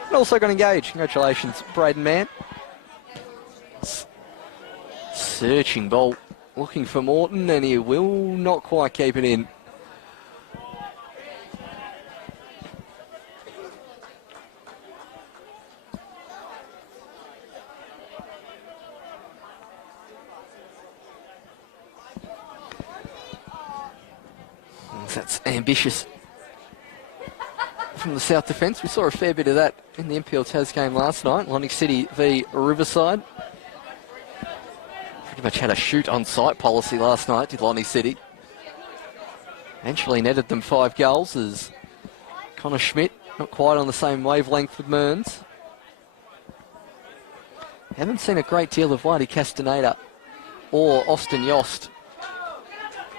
And also got engaged. Congratulations, Braden Mann. Searching ball, looking for Morton, and he will not quite keep it in. That's ambitious from the South defence. We saw a fair bit of that in the NPL Tas game last night. Lonnie City v Riverside. Pretty much had a shoot on sight policy last night, did Lonnie City. Eventually netted them 5 goals as Connor Schmidt, not quite on the same wavelength with Mearns. Haven't seen a great deal of Whitey Castaneda or Austin Yost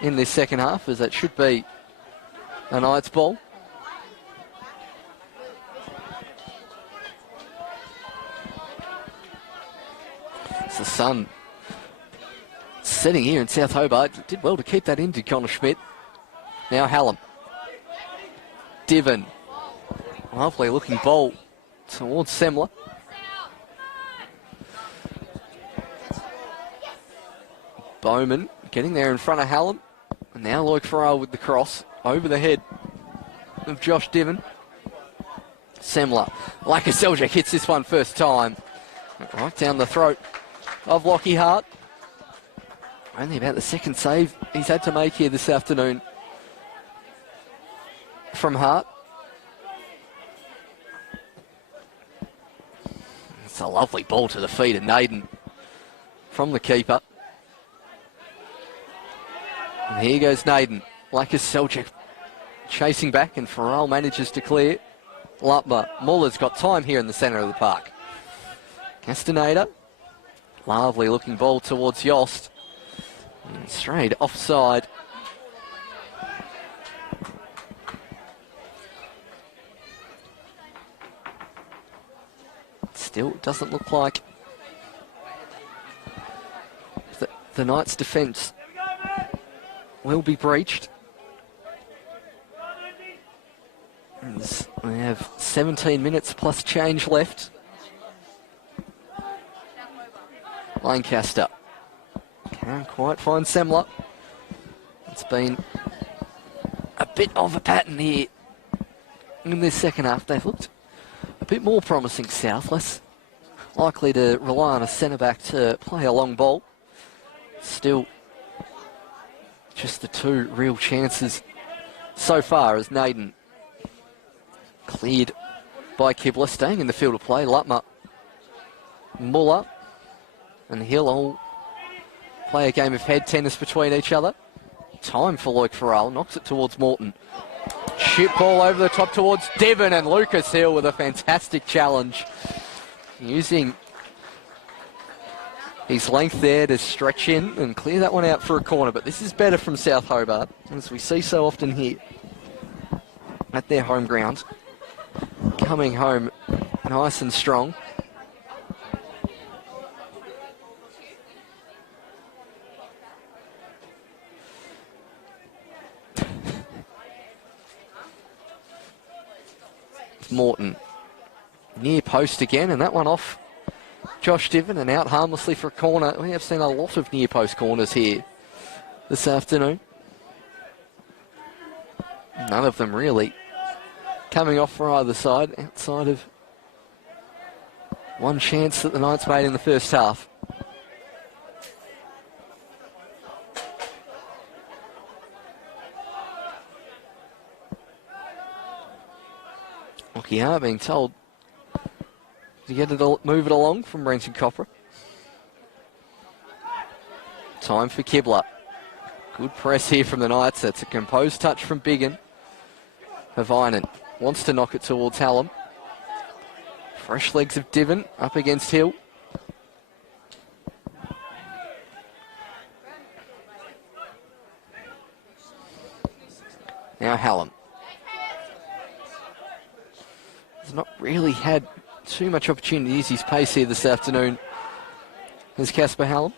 in this second half, as that should be a Knights ball. It's the sun setting here in South Hobart. Did well to keep that in, did Connor Schmidt. Now Hallam. Diven. Lovely looking ball towards Semler. Bowman getting there in front of Hallam. And now Loic Farrell with the cross over the head of Josh Diven. Semler, like a Seljack, hits this one first time. Right down the throat of Lockie Hart. Only about the second save he's had to make here this afternoon from Hart. It's a lovely ball to the feet of Naden from the keeper. And here goes Naden, like a Seljack, chasing back, and Farrell manages to clear. Lutmer, Muller's got time here in the centre of the park. Castaneda, lovely looking ball towards Yost. And straight offside. Still doesn't look like the Knights' defence will be breached. We have 17 minutes plus change left. Lancaster can't quite find Semler. It's been a bit of a pattern here in this second half. They've looked a bit more promising, South. Less likely to rely on a centre-back to play a long ball. Still, just the two real chances so far as Naden cleared by Kibler, staying in the field of play. Lutmer, Muller and Hill all play a game of head tennis between each other. Time for Loic Farrell, knocks it towards Morton. Chip ball over the top towards Devon, and Lucas Hill with a fantastic challenge. Using his length there to stretch in and clear that one out for a corner. But this is better from South Hobart, as we see so often here at their home ground. Coming home nice and strong. Morton near post again, and that one off Josh Diven and out harmlessly for a corner. We have seen a lot of near post corners here this afternoon. None of them really coming off for either side, outside of one chance that the Knights made in the first half. Lockyer being told to get it, move it along from Brenton Copra. Time for Kibler. Good press here from the Knights. That's a composed touch from Biggin. Havinen wants to knock it towards Hallam. Fresh legs of Diven up against Hill. Now Hallam. Has not really had too much opportunity to use his pace here this afternoon. There's Casper Hallam.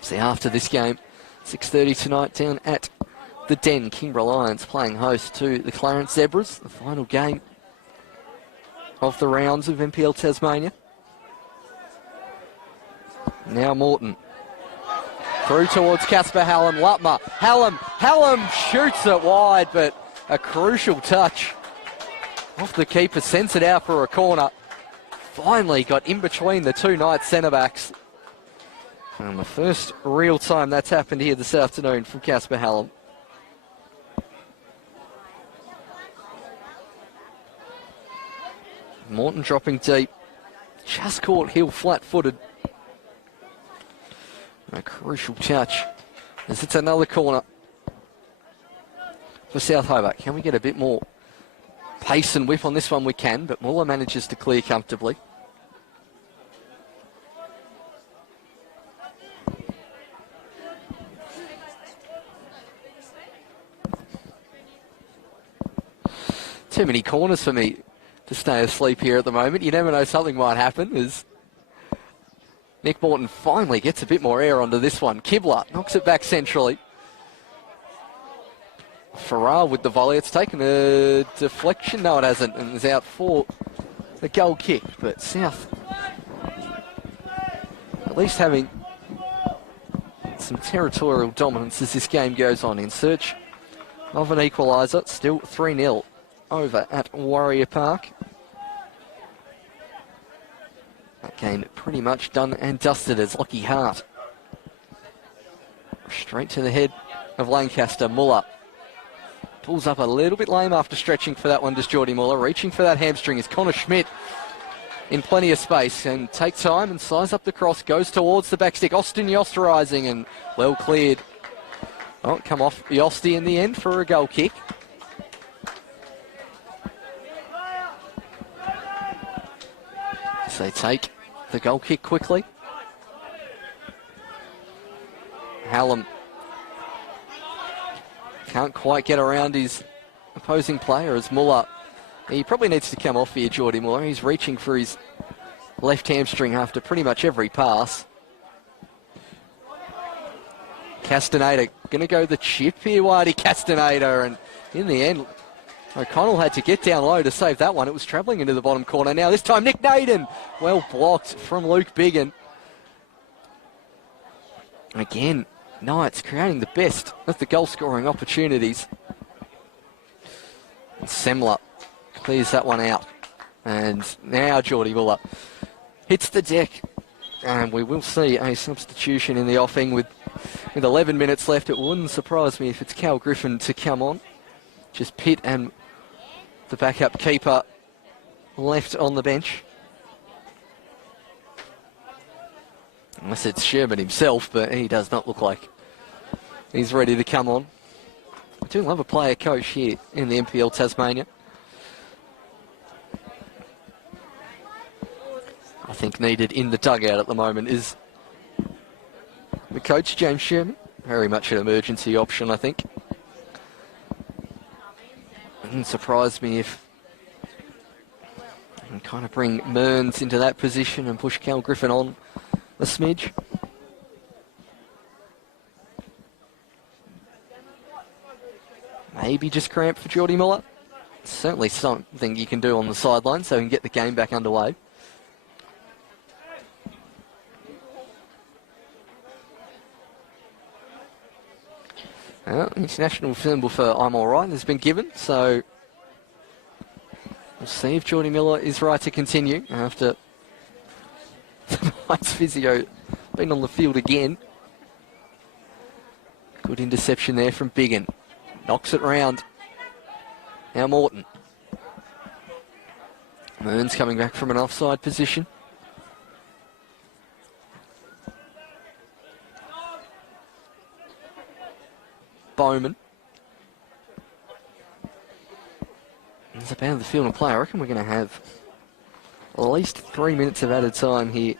See, after this game, 6:30 tonight down at the Den, Kingborough Lions playing host to the Clarence Zebras, the final game of the rounds of NPL Tasmania. Now Morton. Through towards Casper Hallam. Lutmer. Hallam shoots it wide, but a crucial touch off the keeper, sends it out for a corner. Finally got in between the two Knights centre-backs. And the first real time that's happened here this afternoon from Casper Hallam. Morton dropping deep. Just caught Hill flat-footed. A crucial touch as it's another corner for South Hobart. Can we get a bit more pace and whip on this one? We can, but Muller manages to clear comfortably. Too many corners for me to stay asleep here at the moment. You never know, something might happen as Nick Morton finally gets a bit more air onto this one. Kibler knocks it back centrally. Farrar with the volley. It's taken a deflection. No, it hasn't, and is out for the goal kick. But South at least having some territorial dominance as this game goes on, in search of an equaliser. Still 3-0 over at Warrior Park. That game pretty much done and dusted as Lockie Hart. Straight to the head of Lancaster. Muller pulls up a little bit lame after stretching for that one, does Geordie Muller. Reaching for that hamstring is Connor Schmidt in plenty of space, and take time and size up the cross. Goes towards the back stick. Austin Yost rising and well cleared. Oh, come off Yosty in the end for a goal kick. So they take the goal kick quickly. Hallam can't quite get around his opposing player as Muller He probably needs to come off here, Geordie Muller. He's reaching for his left hamstring after pretty much every pass. Castaneda going to go the chip here, Whitey Castaneda, and in the end, O'Connell had to get down low to save that one. It was travelling into the bottom corner. Now this time Nick Naden, well blocked from Luke Biggin. Again, Knights creating the best of the goal scoring opportunities. And Semler clears that one out. And now Geordie Muller hits the deck. And we will see a substitution in the offing with 11 minutes left. It wouldn't surprise me if it's Cal Griffin to come on. Just Pitt and the backup keeper left on the bench. Unless it's Sherman himself, but he does not look like he's ready to come on. I do love a player coach here in the NPL Tasmania. I think needed in the dugout at the moment is the coach, James Sherman. Very much an emergency option, I think. It wouldn't surprise me if I can kind of bring Mearns into that position and push Cal Griffin on a smidge. Maybe just cramp for Geordie Muller. Certainly something you can do on the sideline so he can get the game back underway. Well, international symbol for I'm Alright has been given, so we'll see if Geordie Muller is right to continue after the Knights physio been on the field again. Good interception there from Biggin. Knocks it round. Now Morton. Mearns coming back from an offside position. Bowman. There's a band of the field and play. I reckon we're going to have at least 3 minutes of added time here.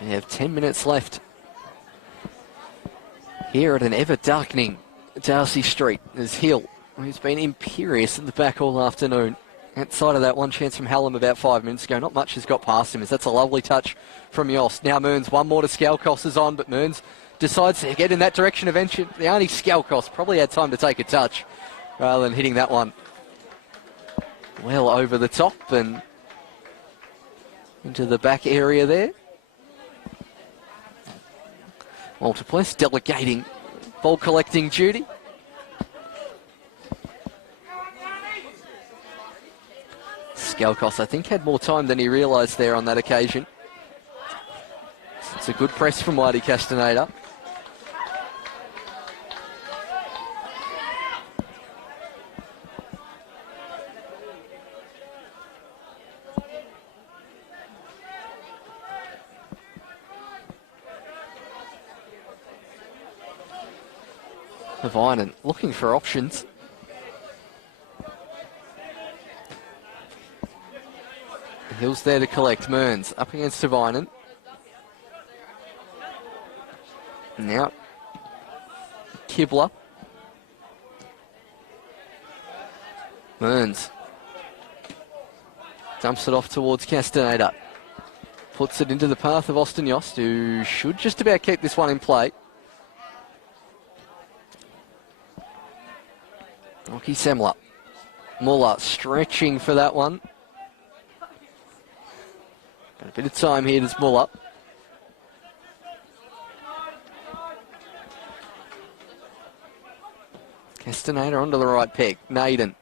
We have 10 minutes left here at an ever-darkening Darcy Street. There's Hill, who's been imperious at the back all afternoon. Outside of that one chance from Hallam about 5 minutes ago, not much has got past him, as that's a lovely touch from Yost. Now Mearns, one more to Skalkos is on, but Mearns decides to get in that direction eventually. The only Skalkos probably had time to take a touch rather than hitting that one well over the top and into the back area there. Multiplex delegating ball collecting duty. Skalkos, I think, had more time than he realised there on that occasion. It's a good press from Whitey Castaneda. Vinan looking for options. Hill's there to collect. Mearns up against Vinan. Now Kibler. Mearns dumps it off towards Castaneda. Puts it into the path of Austin Yost, who should just about keep this one in play. Rocky Semler. Muller stretching for that one. Got a bit of time here, there's Muller. Castaneda onto the right peg. Naden.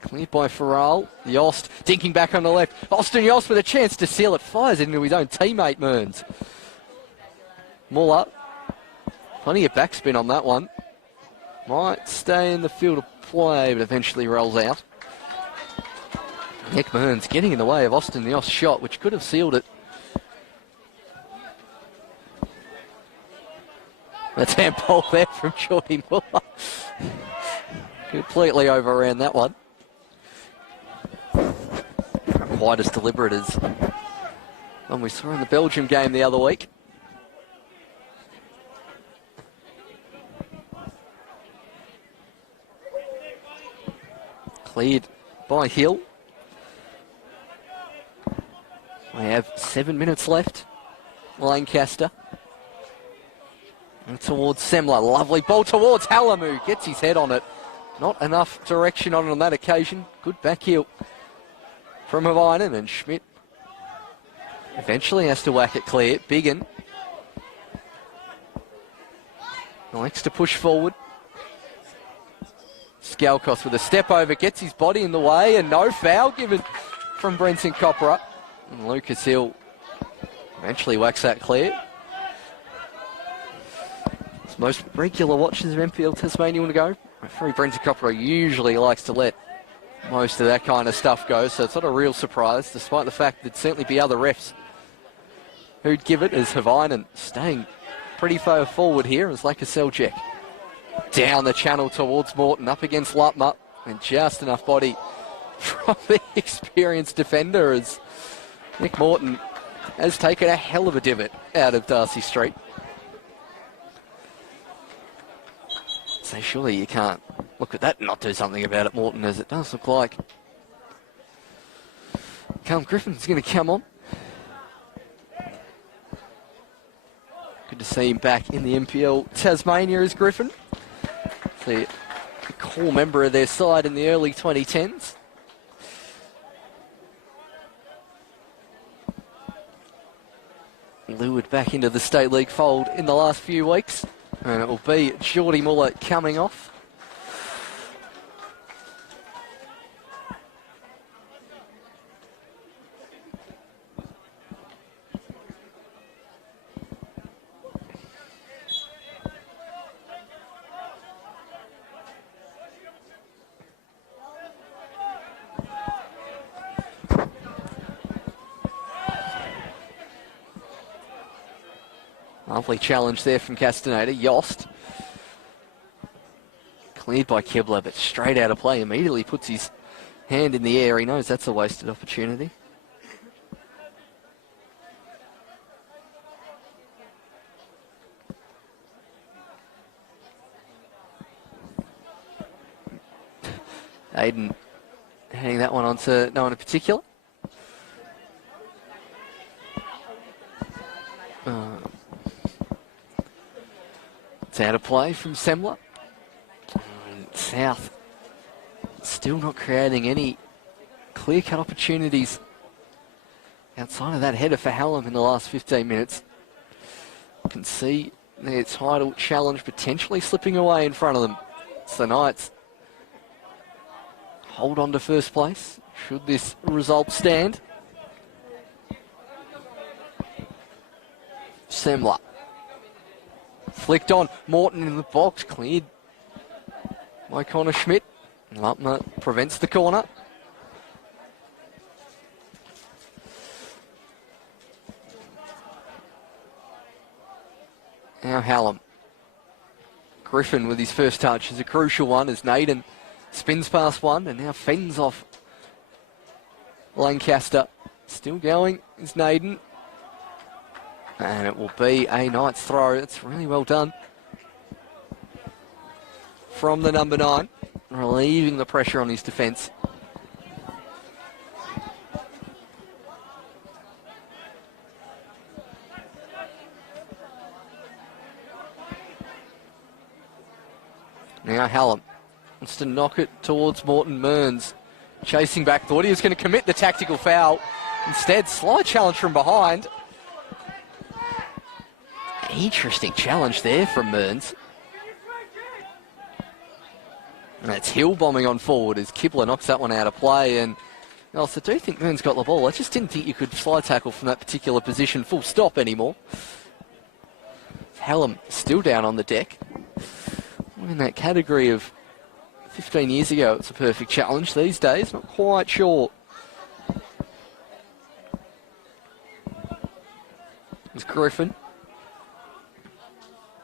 Cleared by Farrell. Yost dinking back on the left. Austin Yost with a chance to seal it. Fires into his own teammate, Mearns. Muller. Plenty of backspin on that one. Might stay in the field of play, but eventually rolls out. Nick Mearns getting in the way of Austin Yost's shot, which could have sealed it. That's handball there from Geordie Muller. Completely overran that one. Not quite as deliberate as one we saw in the Belgium game the other week. cleared by Hill. We have 7 minutes left. Lancaster. And towards Semler. Lovely ball towards Hallam, who gets his head on it. Not enough direction on that occasion. Good back heel from Havinen, and Schmidt eventually has to whack it clear. Biggin likes to push forward. Skalkos with a step over, gets his body in the way, and no foul given from Brenton Copra. And Lucas Hill eventually whacks that clear. As most regular watchers of NPL Tasmania want to go, referee Brenton Copra usually likes to let most of that kind of stuff go, so it's not a real surprise, despite the fact there'd certainly be other refs who'd give it, as Havinen staying pretty far forward here as Lakaselchek down the channel towards Morton, up against Lutmer, and just enough body from the experienced defender as Nick Morton has taken a hell of a divot out of Darcy Street. So surely you can't look at that and not do something about it, Morton, as it does look like Callum Griffin's going to come on. Good to see him back in the NPL Tasmania as Griffin. A core member of their side in the early 2010s. Lured back into the State League fold in the last few weeks. And it will be Geordie Muller coming off. Lovely challenge there from Castaneda. Yost. Cleared by Kibler, but straight out of play. Immediately puts his hand in the air. He knows that's a wasted opportunity. Aiden handing that one on to no one in particular. It's out of play from Semler. South still not creating any clear-cut opportunities outside of that header for Hallam in the last 15 minutes. You can see their title challenge potentially slipping away in front of them. So the Knights hold on to first place should this result stand. Semler. Flicked on. Morton in the box. Cleared by Connor Schmidt. Lutmer prevents the corner. Now Hallam. Griffin with his first touch is a crucial one as Naden spins past one and now fends off Lancaster. Still going is Naden. And it will be a Knights throw. It's really well done from the number 9, relieving the pressure on his defence. Now Hallam wants to knock it towards Morton. Mearns chasing back. Thought he was going to commit the tactical foul. Instead, slight challenge from behind. Interesting challenge there from Mearns. And that's Hill bombing on forward as Kibler knocks that one out of play. And I also do think Mearns got the ball. I just didn't think you could slide tackle from that particular position full stop anymore. Hallam still down on the deck. In that category of 15 years ago, it's a perfect challenge. These days, not quite sure. It's Griffin.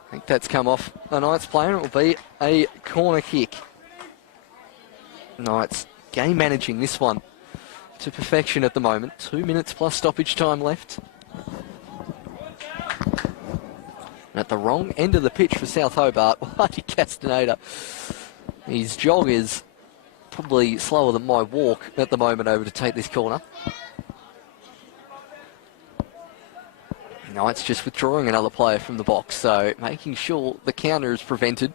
I think that's come off the Knights player. It will be a corner kick. Knights game managing this one to perfection at the moment. 2 minutes plus stoppage time left. And at the wrong end of the pitch for South Hobart, Whitey Castaneda. His jog is probably slower than my walk at the moment over to take this corner. Knights just withdrawing another player from the box, so making sure the counter is prevented.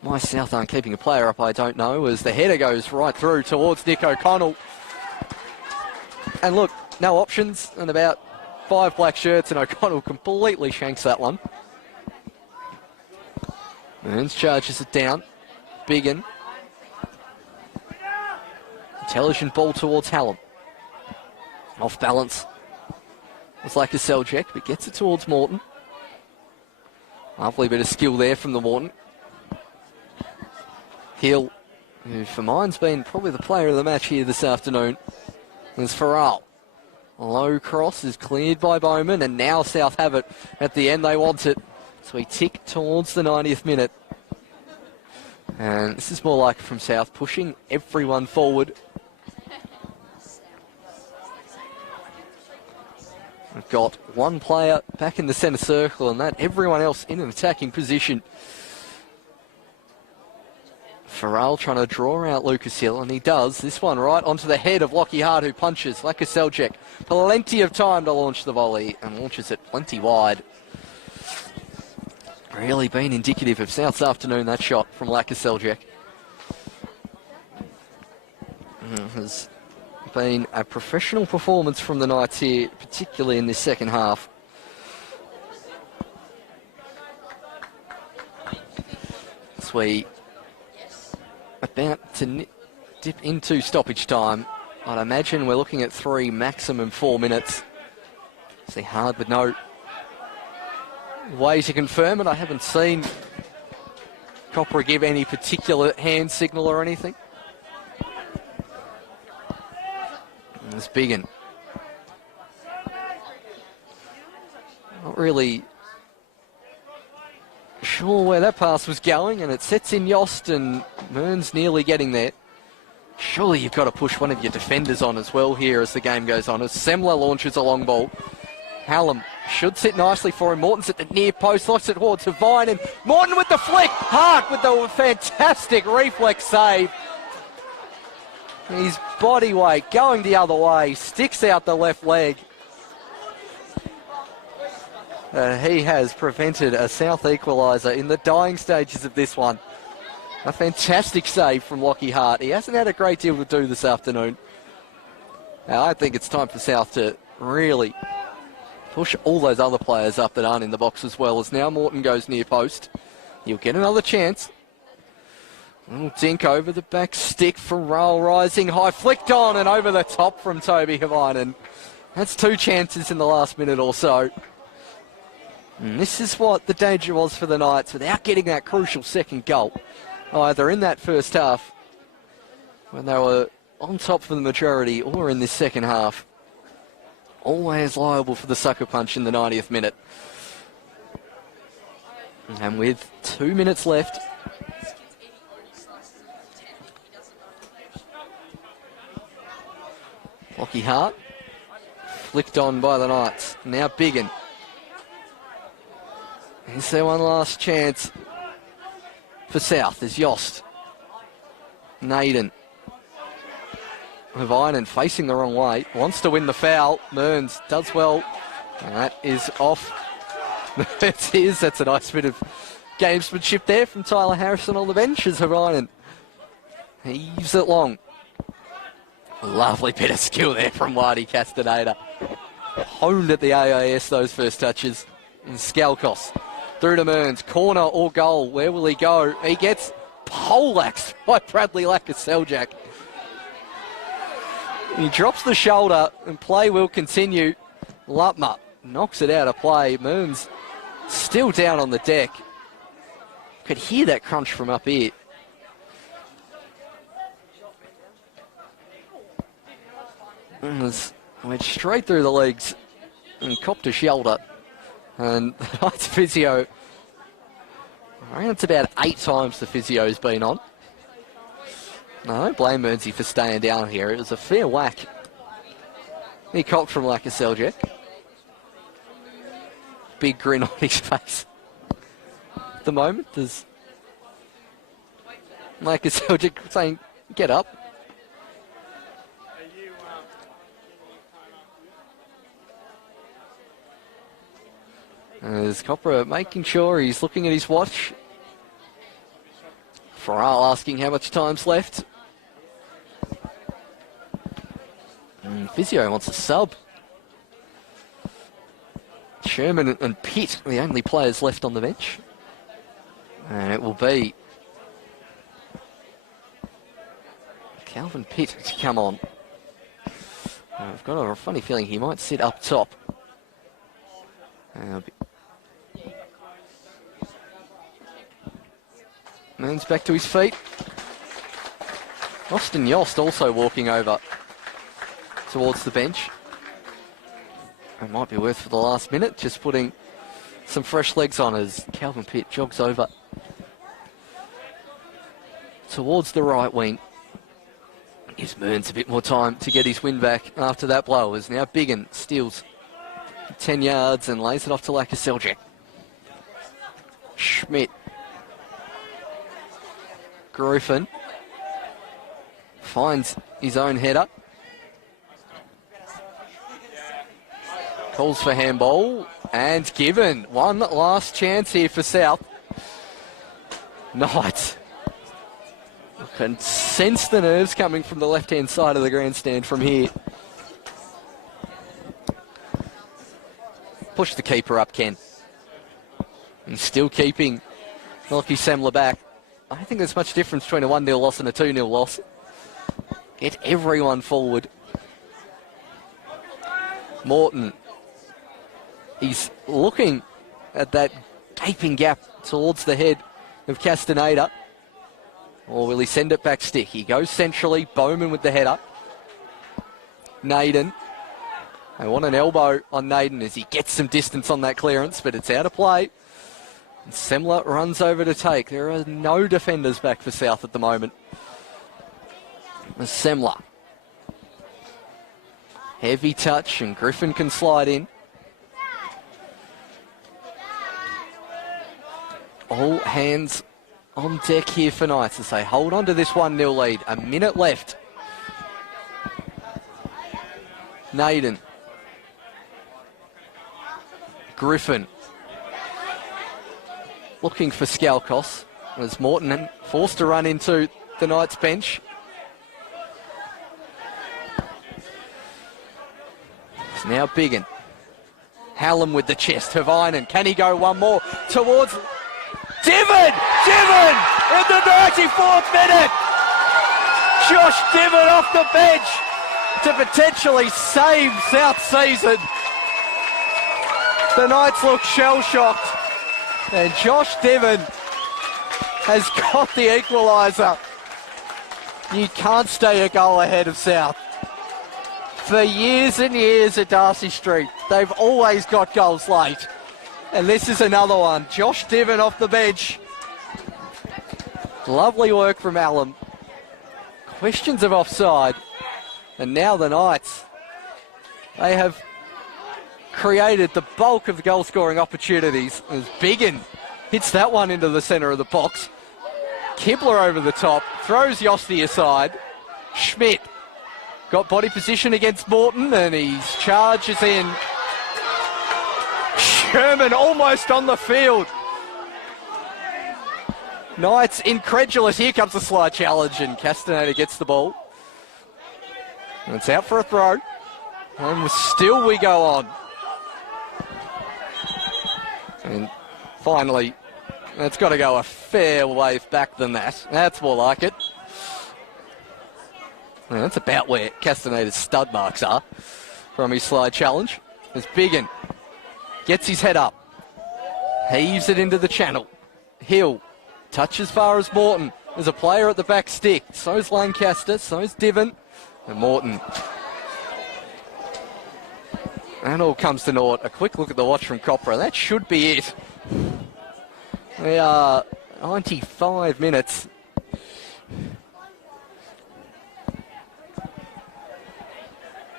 Why South aren't keeping a player up, I don't know, as the header goes right through towards Nick O'Connell. And look, no options and about 5 black shirts, and O'Connell completely shanks that one. Burns charges it down. Biggin. Intelligent ball towards Hallam. Off balance. It's like a Seljack, but gets it towards Morton. Lovely bit of skill there from the Morton. Hill, who for mine's been probably the player of the match here this afternoon. There's Farrell. Low cross is cleared by Bowman, and now South have it. At the end, they want it. So we tick towards the 90th minute. And this is more like from South, pushing everyone forward. We've got one player back in the centre circle, and that everyone else in an attacking position. Farrell trying to draw out Lucas Hill, and he does. This one right onto the head of Lockie Hart, who punches like a Seljack. Plenty of time to launch the volley, and launches it plenty wide. Really been indicative of South's afternoon, that shot from Laka Seljack. Has been a professional performance from the Knights here, particularly in this second half. As we about to dip into stoppage time, I'd imagine we're looking at 3, maximum 4 minutes. See, hard with no way to confirm it. I haven't seen Copra give any particular hand signal or anything. And there's Biggin. Not really sure where that pass was going, and it sets in Yost, and Mearns nearly getting there. Surely you've got to push one of your defenders on as well here as the game goes on. As Semler launches a long ball. Hallam should sit nicely for him. Morton's at the near post, locks it towards Vine, and Morton with the flick. Hart with the fantastic reflex save. His body weight going the other way, sticks out the left leg. He has prevented a South equaliser in the dying stages of this one. A fantastic save from Lockie Hart. He hasn't had a great deal to do this afternoon. Now, I think it's time for South to really push all those other players up that aren't in the box as well, as now Morton goes near post. He'll get another chance. Little dink over the back stick from Rail, rising high, flicked on and over the top from Toby Havainen. That's 2 chances in the last minute or so. And this is what the danger was for the Knights without getting that crucial second goal. Either in that first half, when they were on top for the majority, or in this second half. Always liable for the sucker punch in the 90th minute. And with 2 minutes left, Lockie Hart flicked on by the Knights. Now Biggin. Is there one last chance for South? There's Yost. Naden. Havainen facing the wrong way. Wants to win the foul. Mearns does well. And that is off. It is. That's a nice bit of gamesmanship there from Tyler Harrison on the bench as Havainen heaves it long. Lovely bit of skill there from Waddy Castaneda. Honed at the AIS those first touches. And Skalkos through to Mearns. Corner or goal. Where will he go? He gets poleaxed by Bradley Lakaseljak. He drops the shoulder and play will continue. Lutmer knocks it out of play. Mearns still down on the deck. Could hear that crunch from up here. Went straight through the legs and copped a shoulder. And the Knights physio, I reckon it's about 8 times the physio's been on. No, I don't blame Mearnsy for staying down here. It was a fair whack. He copped from Lakaseljak. Big grin on his face. At the moment, there's Marcus Selgic saying, get up. As Copra making sure he's looking at his watch. Farrell asking how much time's left. Physio wants a sub. Sherman and Pitt are the only players left on the bench. And it will be Calvin Pitt to come on. I've got a funny feeling he might sit up top. Man's back to his feet. Austin Yost also walking over towards the bench. It might be worth for the last minute, just putting some fresh legs on as Calvin Pitt jogs over towards the right wing. Gives Mearns a bit more time to get his win back after that blow, as now Biggin steals 10 yards and lays it off to Lakaseljic. Schmidt. Griffin finds his own header. Calls for handball and given. One last chance here for South. Knight. I can sense the nerves coming from the left-hand side of the grandstand from here. Push the keeper up, Ken. He's still keeping Lockie Semler back. I don't think there's much difference between a 1-0 loss and a 2-0 loss. Get everyone forward. Morton. He's looking at that gaping gap towards the head of Castaneda. Or will he send it back stick? He goes centrally. Bowman with the header. Naden. They want an elbow on Naden as he gets some distance on that clearance, but it's out of play. And Semler runs over to take. There are no defenders back for South at the moment. Semler. Heavy touch and Griffin can slide in. All hands on deck here for Knights as they hold on to this 1-0 lead. A minute left. Naden. Griffin. Looking for Skalkos as Morton forced to run into the Knights bench. It's now Biggin. Hallam with the chest. Havainen, can he go one more towards Diven! Diven in the 94th minute! Josh Diven off the bench to potentially save South season. The Knights look shell-shocked. And Josh Diven has got the equaliser. You can't stay a goal ahead of South. For years and years at Darcy Street, they've always got goals late. And this is another one. Josh Diven off the bench. Lovely work from Allen. Questions of offside. And now the Knights, they have created the bulk of the goal-scoring opportunities as Biggin hits that one into the centre of the box. Kibler over the top, throws Yosti aside. Schmidt got body position against Morton and he charges in. Sherman almost on the field. Knights incredulous. Here comes the slide challenge and Castaneda gets the ball. And it's out for a throw. And still we go on. And finally, it's got to go a fair way back than that. That's more like it. And that's about where Castaneda's stud marks are from his slide challenge. As Biggin gets his head up, heaves it into the channel. Hill touches as far as Morton. There's a player at the back stick. So's Lancaster, so's Diven. And Morton. And all comes to naught. A quick look at the watch from Copra. That should be it. We are 95 minutes.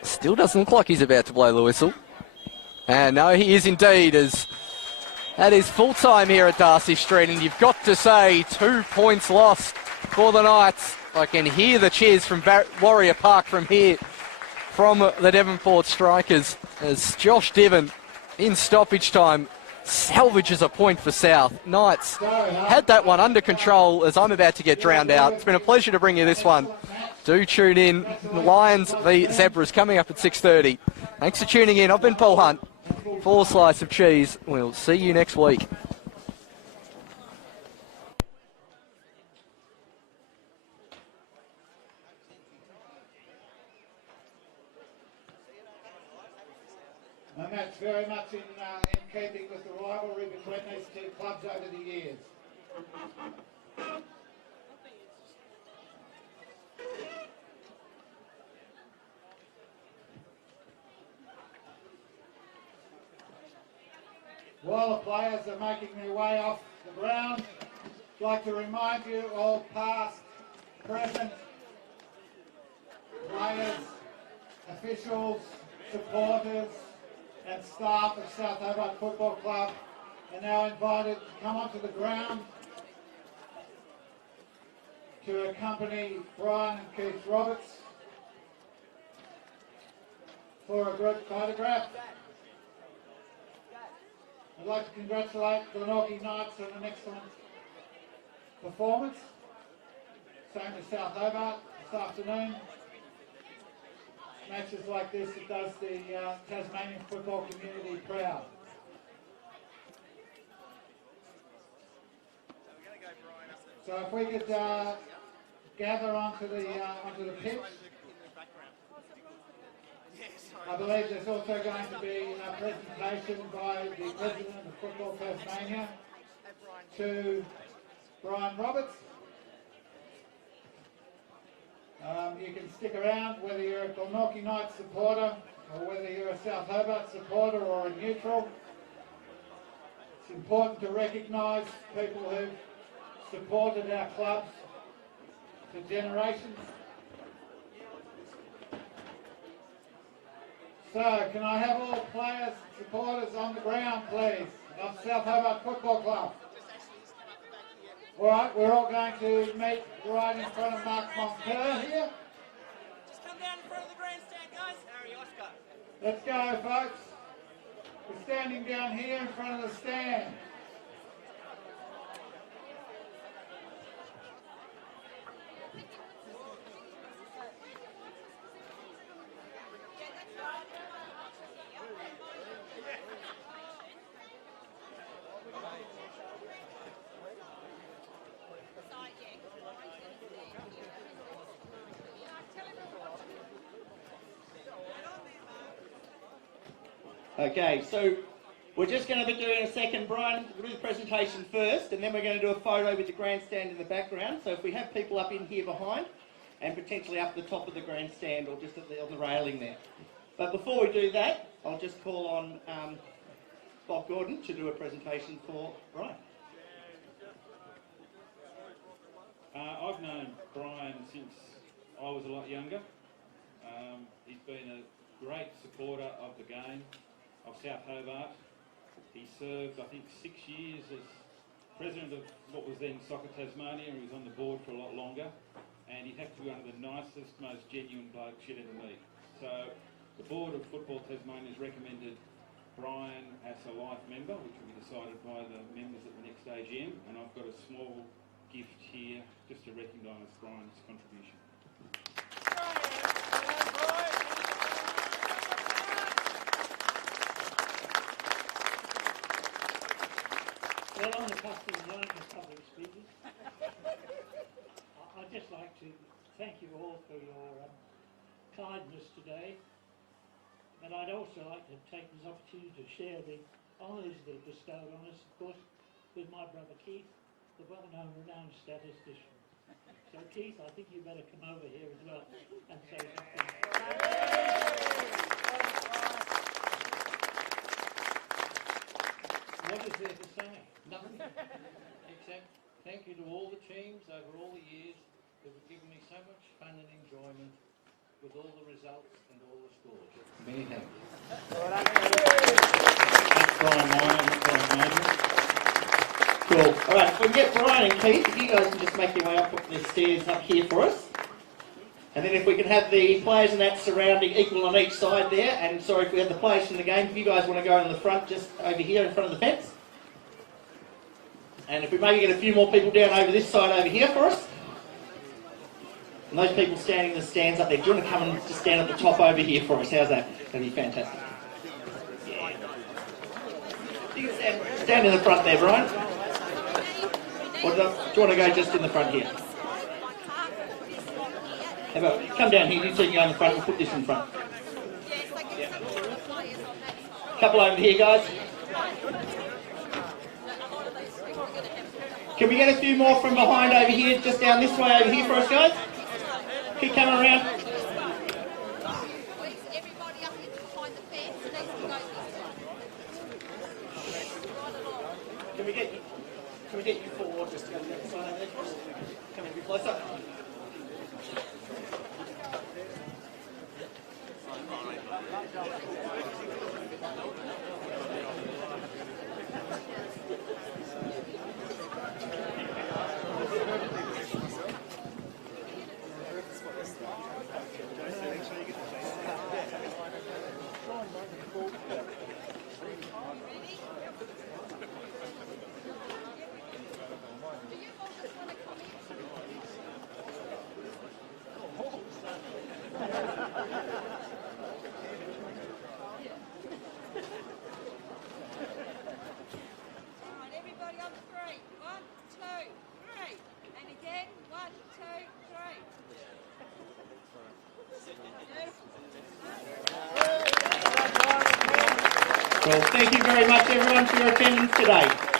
Still doesn't look like he's about to blow the whistle. And no, he is indeed, as that is full time here at Darcy Street. And you've got to say, 2 points lost for the Knights. I can hear the cheers from Warrior Park from here, from the Devonport Strikers, as Josh Diven in stoppage time salvages a point for South. Knights had that one under control as I'm about to get drowned out. It's been a pleasure to bring you this one. Do tune in. Lions v Zebras coming up at 6:30. Thanks for tuning in. I've been Paul Hunt. Full slice of cheese. We'll see you next week. And that's very much in keeping with the rivalry between these two clubs over the years. While the players are making their way off the ground, I'd like to remind you, all past, present, players, officials, supporters and staff of South Hobart Football Club are now invited to come onto the ground to accompany Brian and Keith Roberts for a group photograph. I'd like to congratulate Glenorchy Knights on an excellent performance. Same as South Hobart this afternoon. Matches like this, it does the Tasmanian football community proud. So if we could gather onto the pitch. I believe there's also going to be a presentation by the President of Football Tasmania to Brian Roberts. You can stick around whether you're a Glenorchy Knights supporter or whether you're a South Hobart supporter or a neutral. It's important to recognise people who've supported our clubs for generations. So, can I have all players and supporters on the ground, please, of South Hobart Football Club? All right, we're all going to meet right in front of Mark Moncur here. Just come down in front of the grandstand, guys. Harry, Oscar. Let's go, folks. We're standing down here in front of the stand. Okay, so we're just going to be doing a second. Brian, we'll do the presentation first, and then we're going to do a photo with the grandstand in the background. So if we have people up in here behind, and potentially up the top of the grandstand or just on the railing there. But before we do that, I'll just call on Bob Gordon to do a presentation for Brian. I've known Brian since I was a lot younger. He's been a great supporter of the game of South Hobart. He served, I think, 6 years as president of what was then Soccer Tasmania, and he was on the board for a lot longer. And he had to be one of the nicest, most genuine blokes you'd ever meet. So the board of Football Tasmania has recommended Brian as a life member, which will be decided by the members at the next AGM. And I've got a small gift here just to recognise Brian's contribution. Well, on the custom zone of public speakers, I'd just like to thank you all for your kindness today, but I'd also like to take this opportunity to share the honours that are bestowed on us, of course, with my brother Keith, the well-known, renowned statistician. So Keith, I think you better come over here as well and say something. What is there to say? Nothing, except thank you to all the teams over all the years that have given me so much fun and enjoyment with all the results and all the scores. Many thanks. That's Brian Moyer and Brian Major. Cool. All right, if we can get Brian and Keith, if you guys can just make your way up the stairs up here for us. And then if we can have the players and that surrounding equal on each side there. And sorry if we have the players from the game, if you guys want to go in the front, just over here in front of the fence. And if we maybe get a few more people down over this side over here for us. And those people standing in the stands up there, do you want to come and just stand at the top over here for us? How's that? That'd be fantastic. Yeah. You can stand in the front there, Brian. Or do you want to go just in the front here? How about, come down here, you two can go in the front, we'll put this in front. Yeah. Couple over here, guys. Can we get a few more from behind over here, just down this way over here for us, guys? Keep coming around. Can we get you forward just to go to the other side over there for us? Come in a bit closer. Well, thank you very much, everyone, for your attendance today.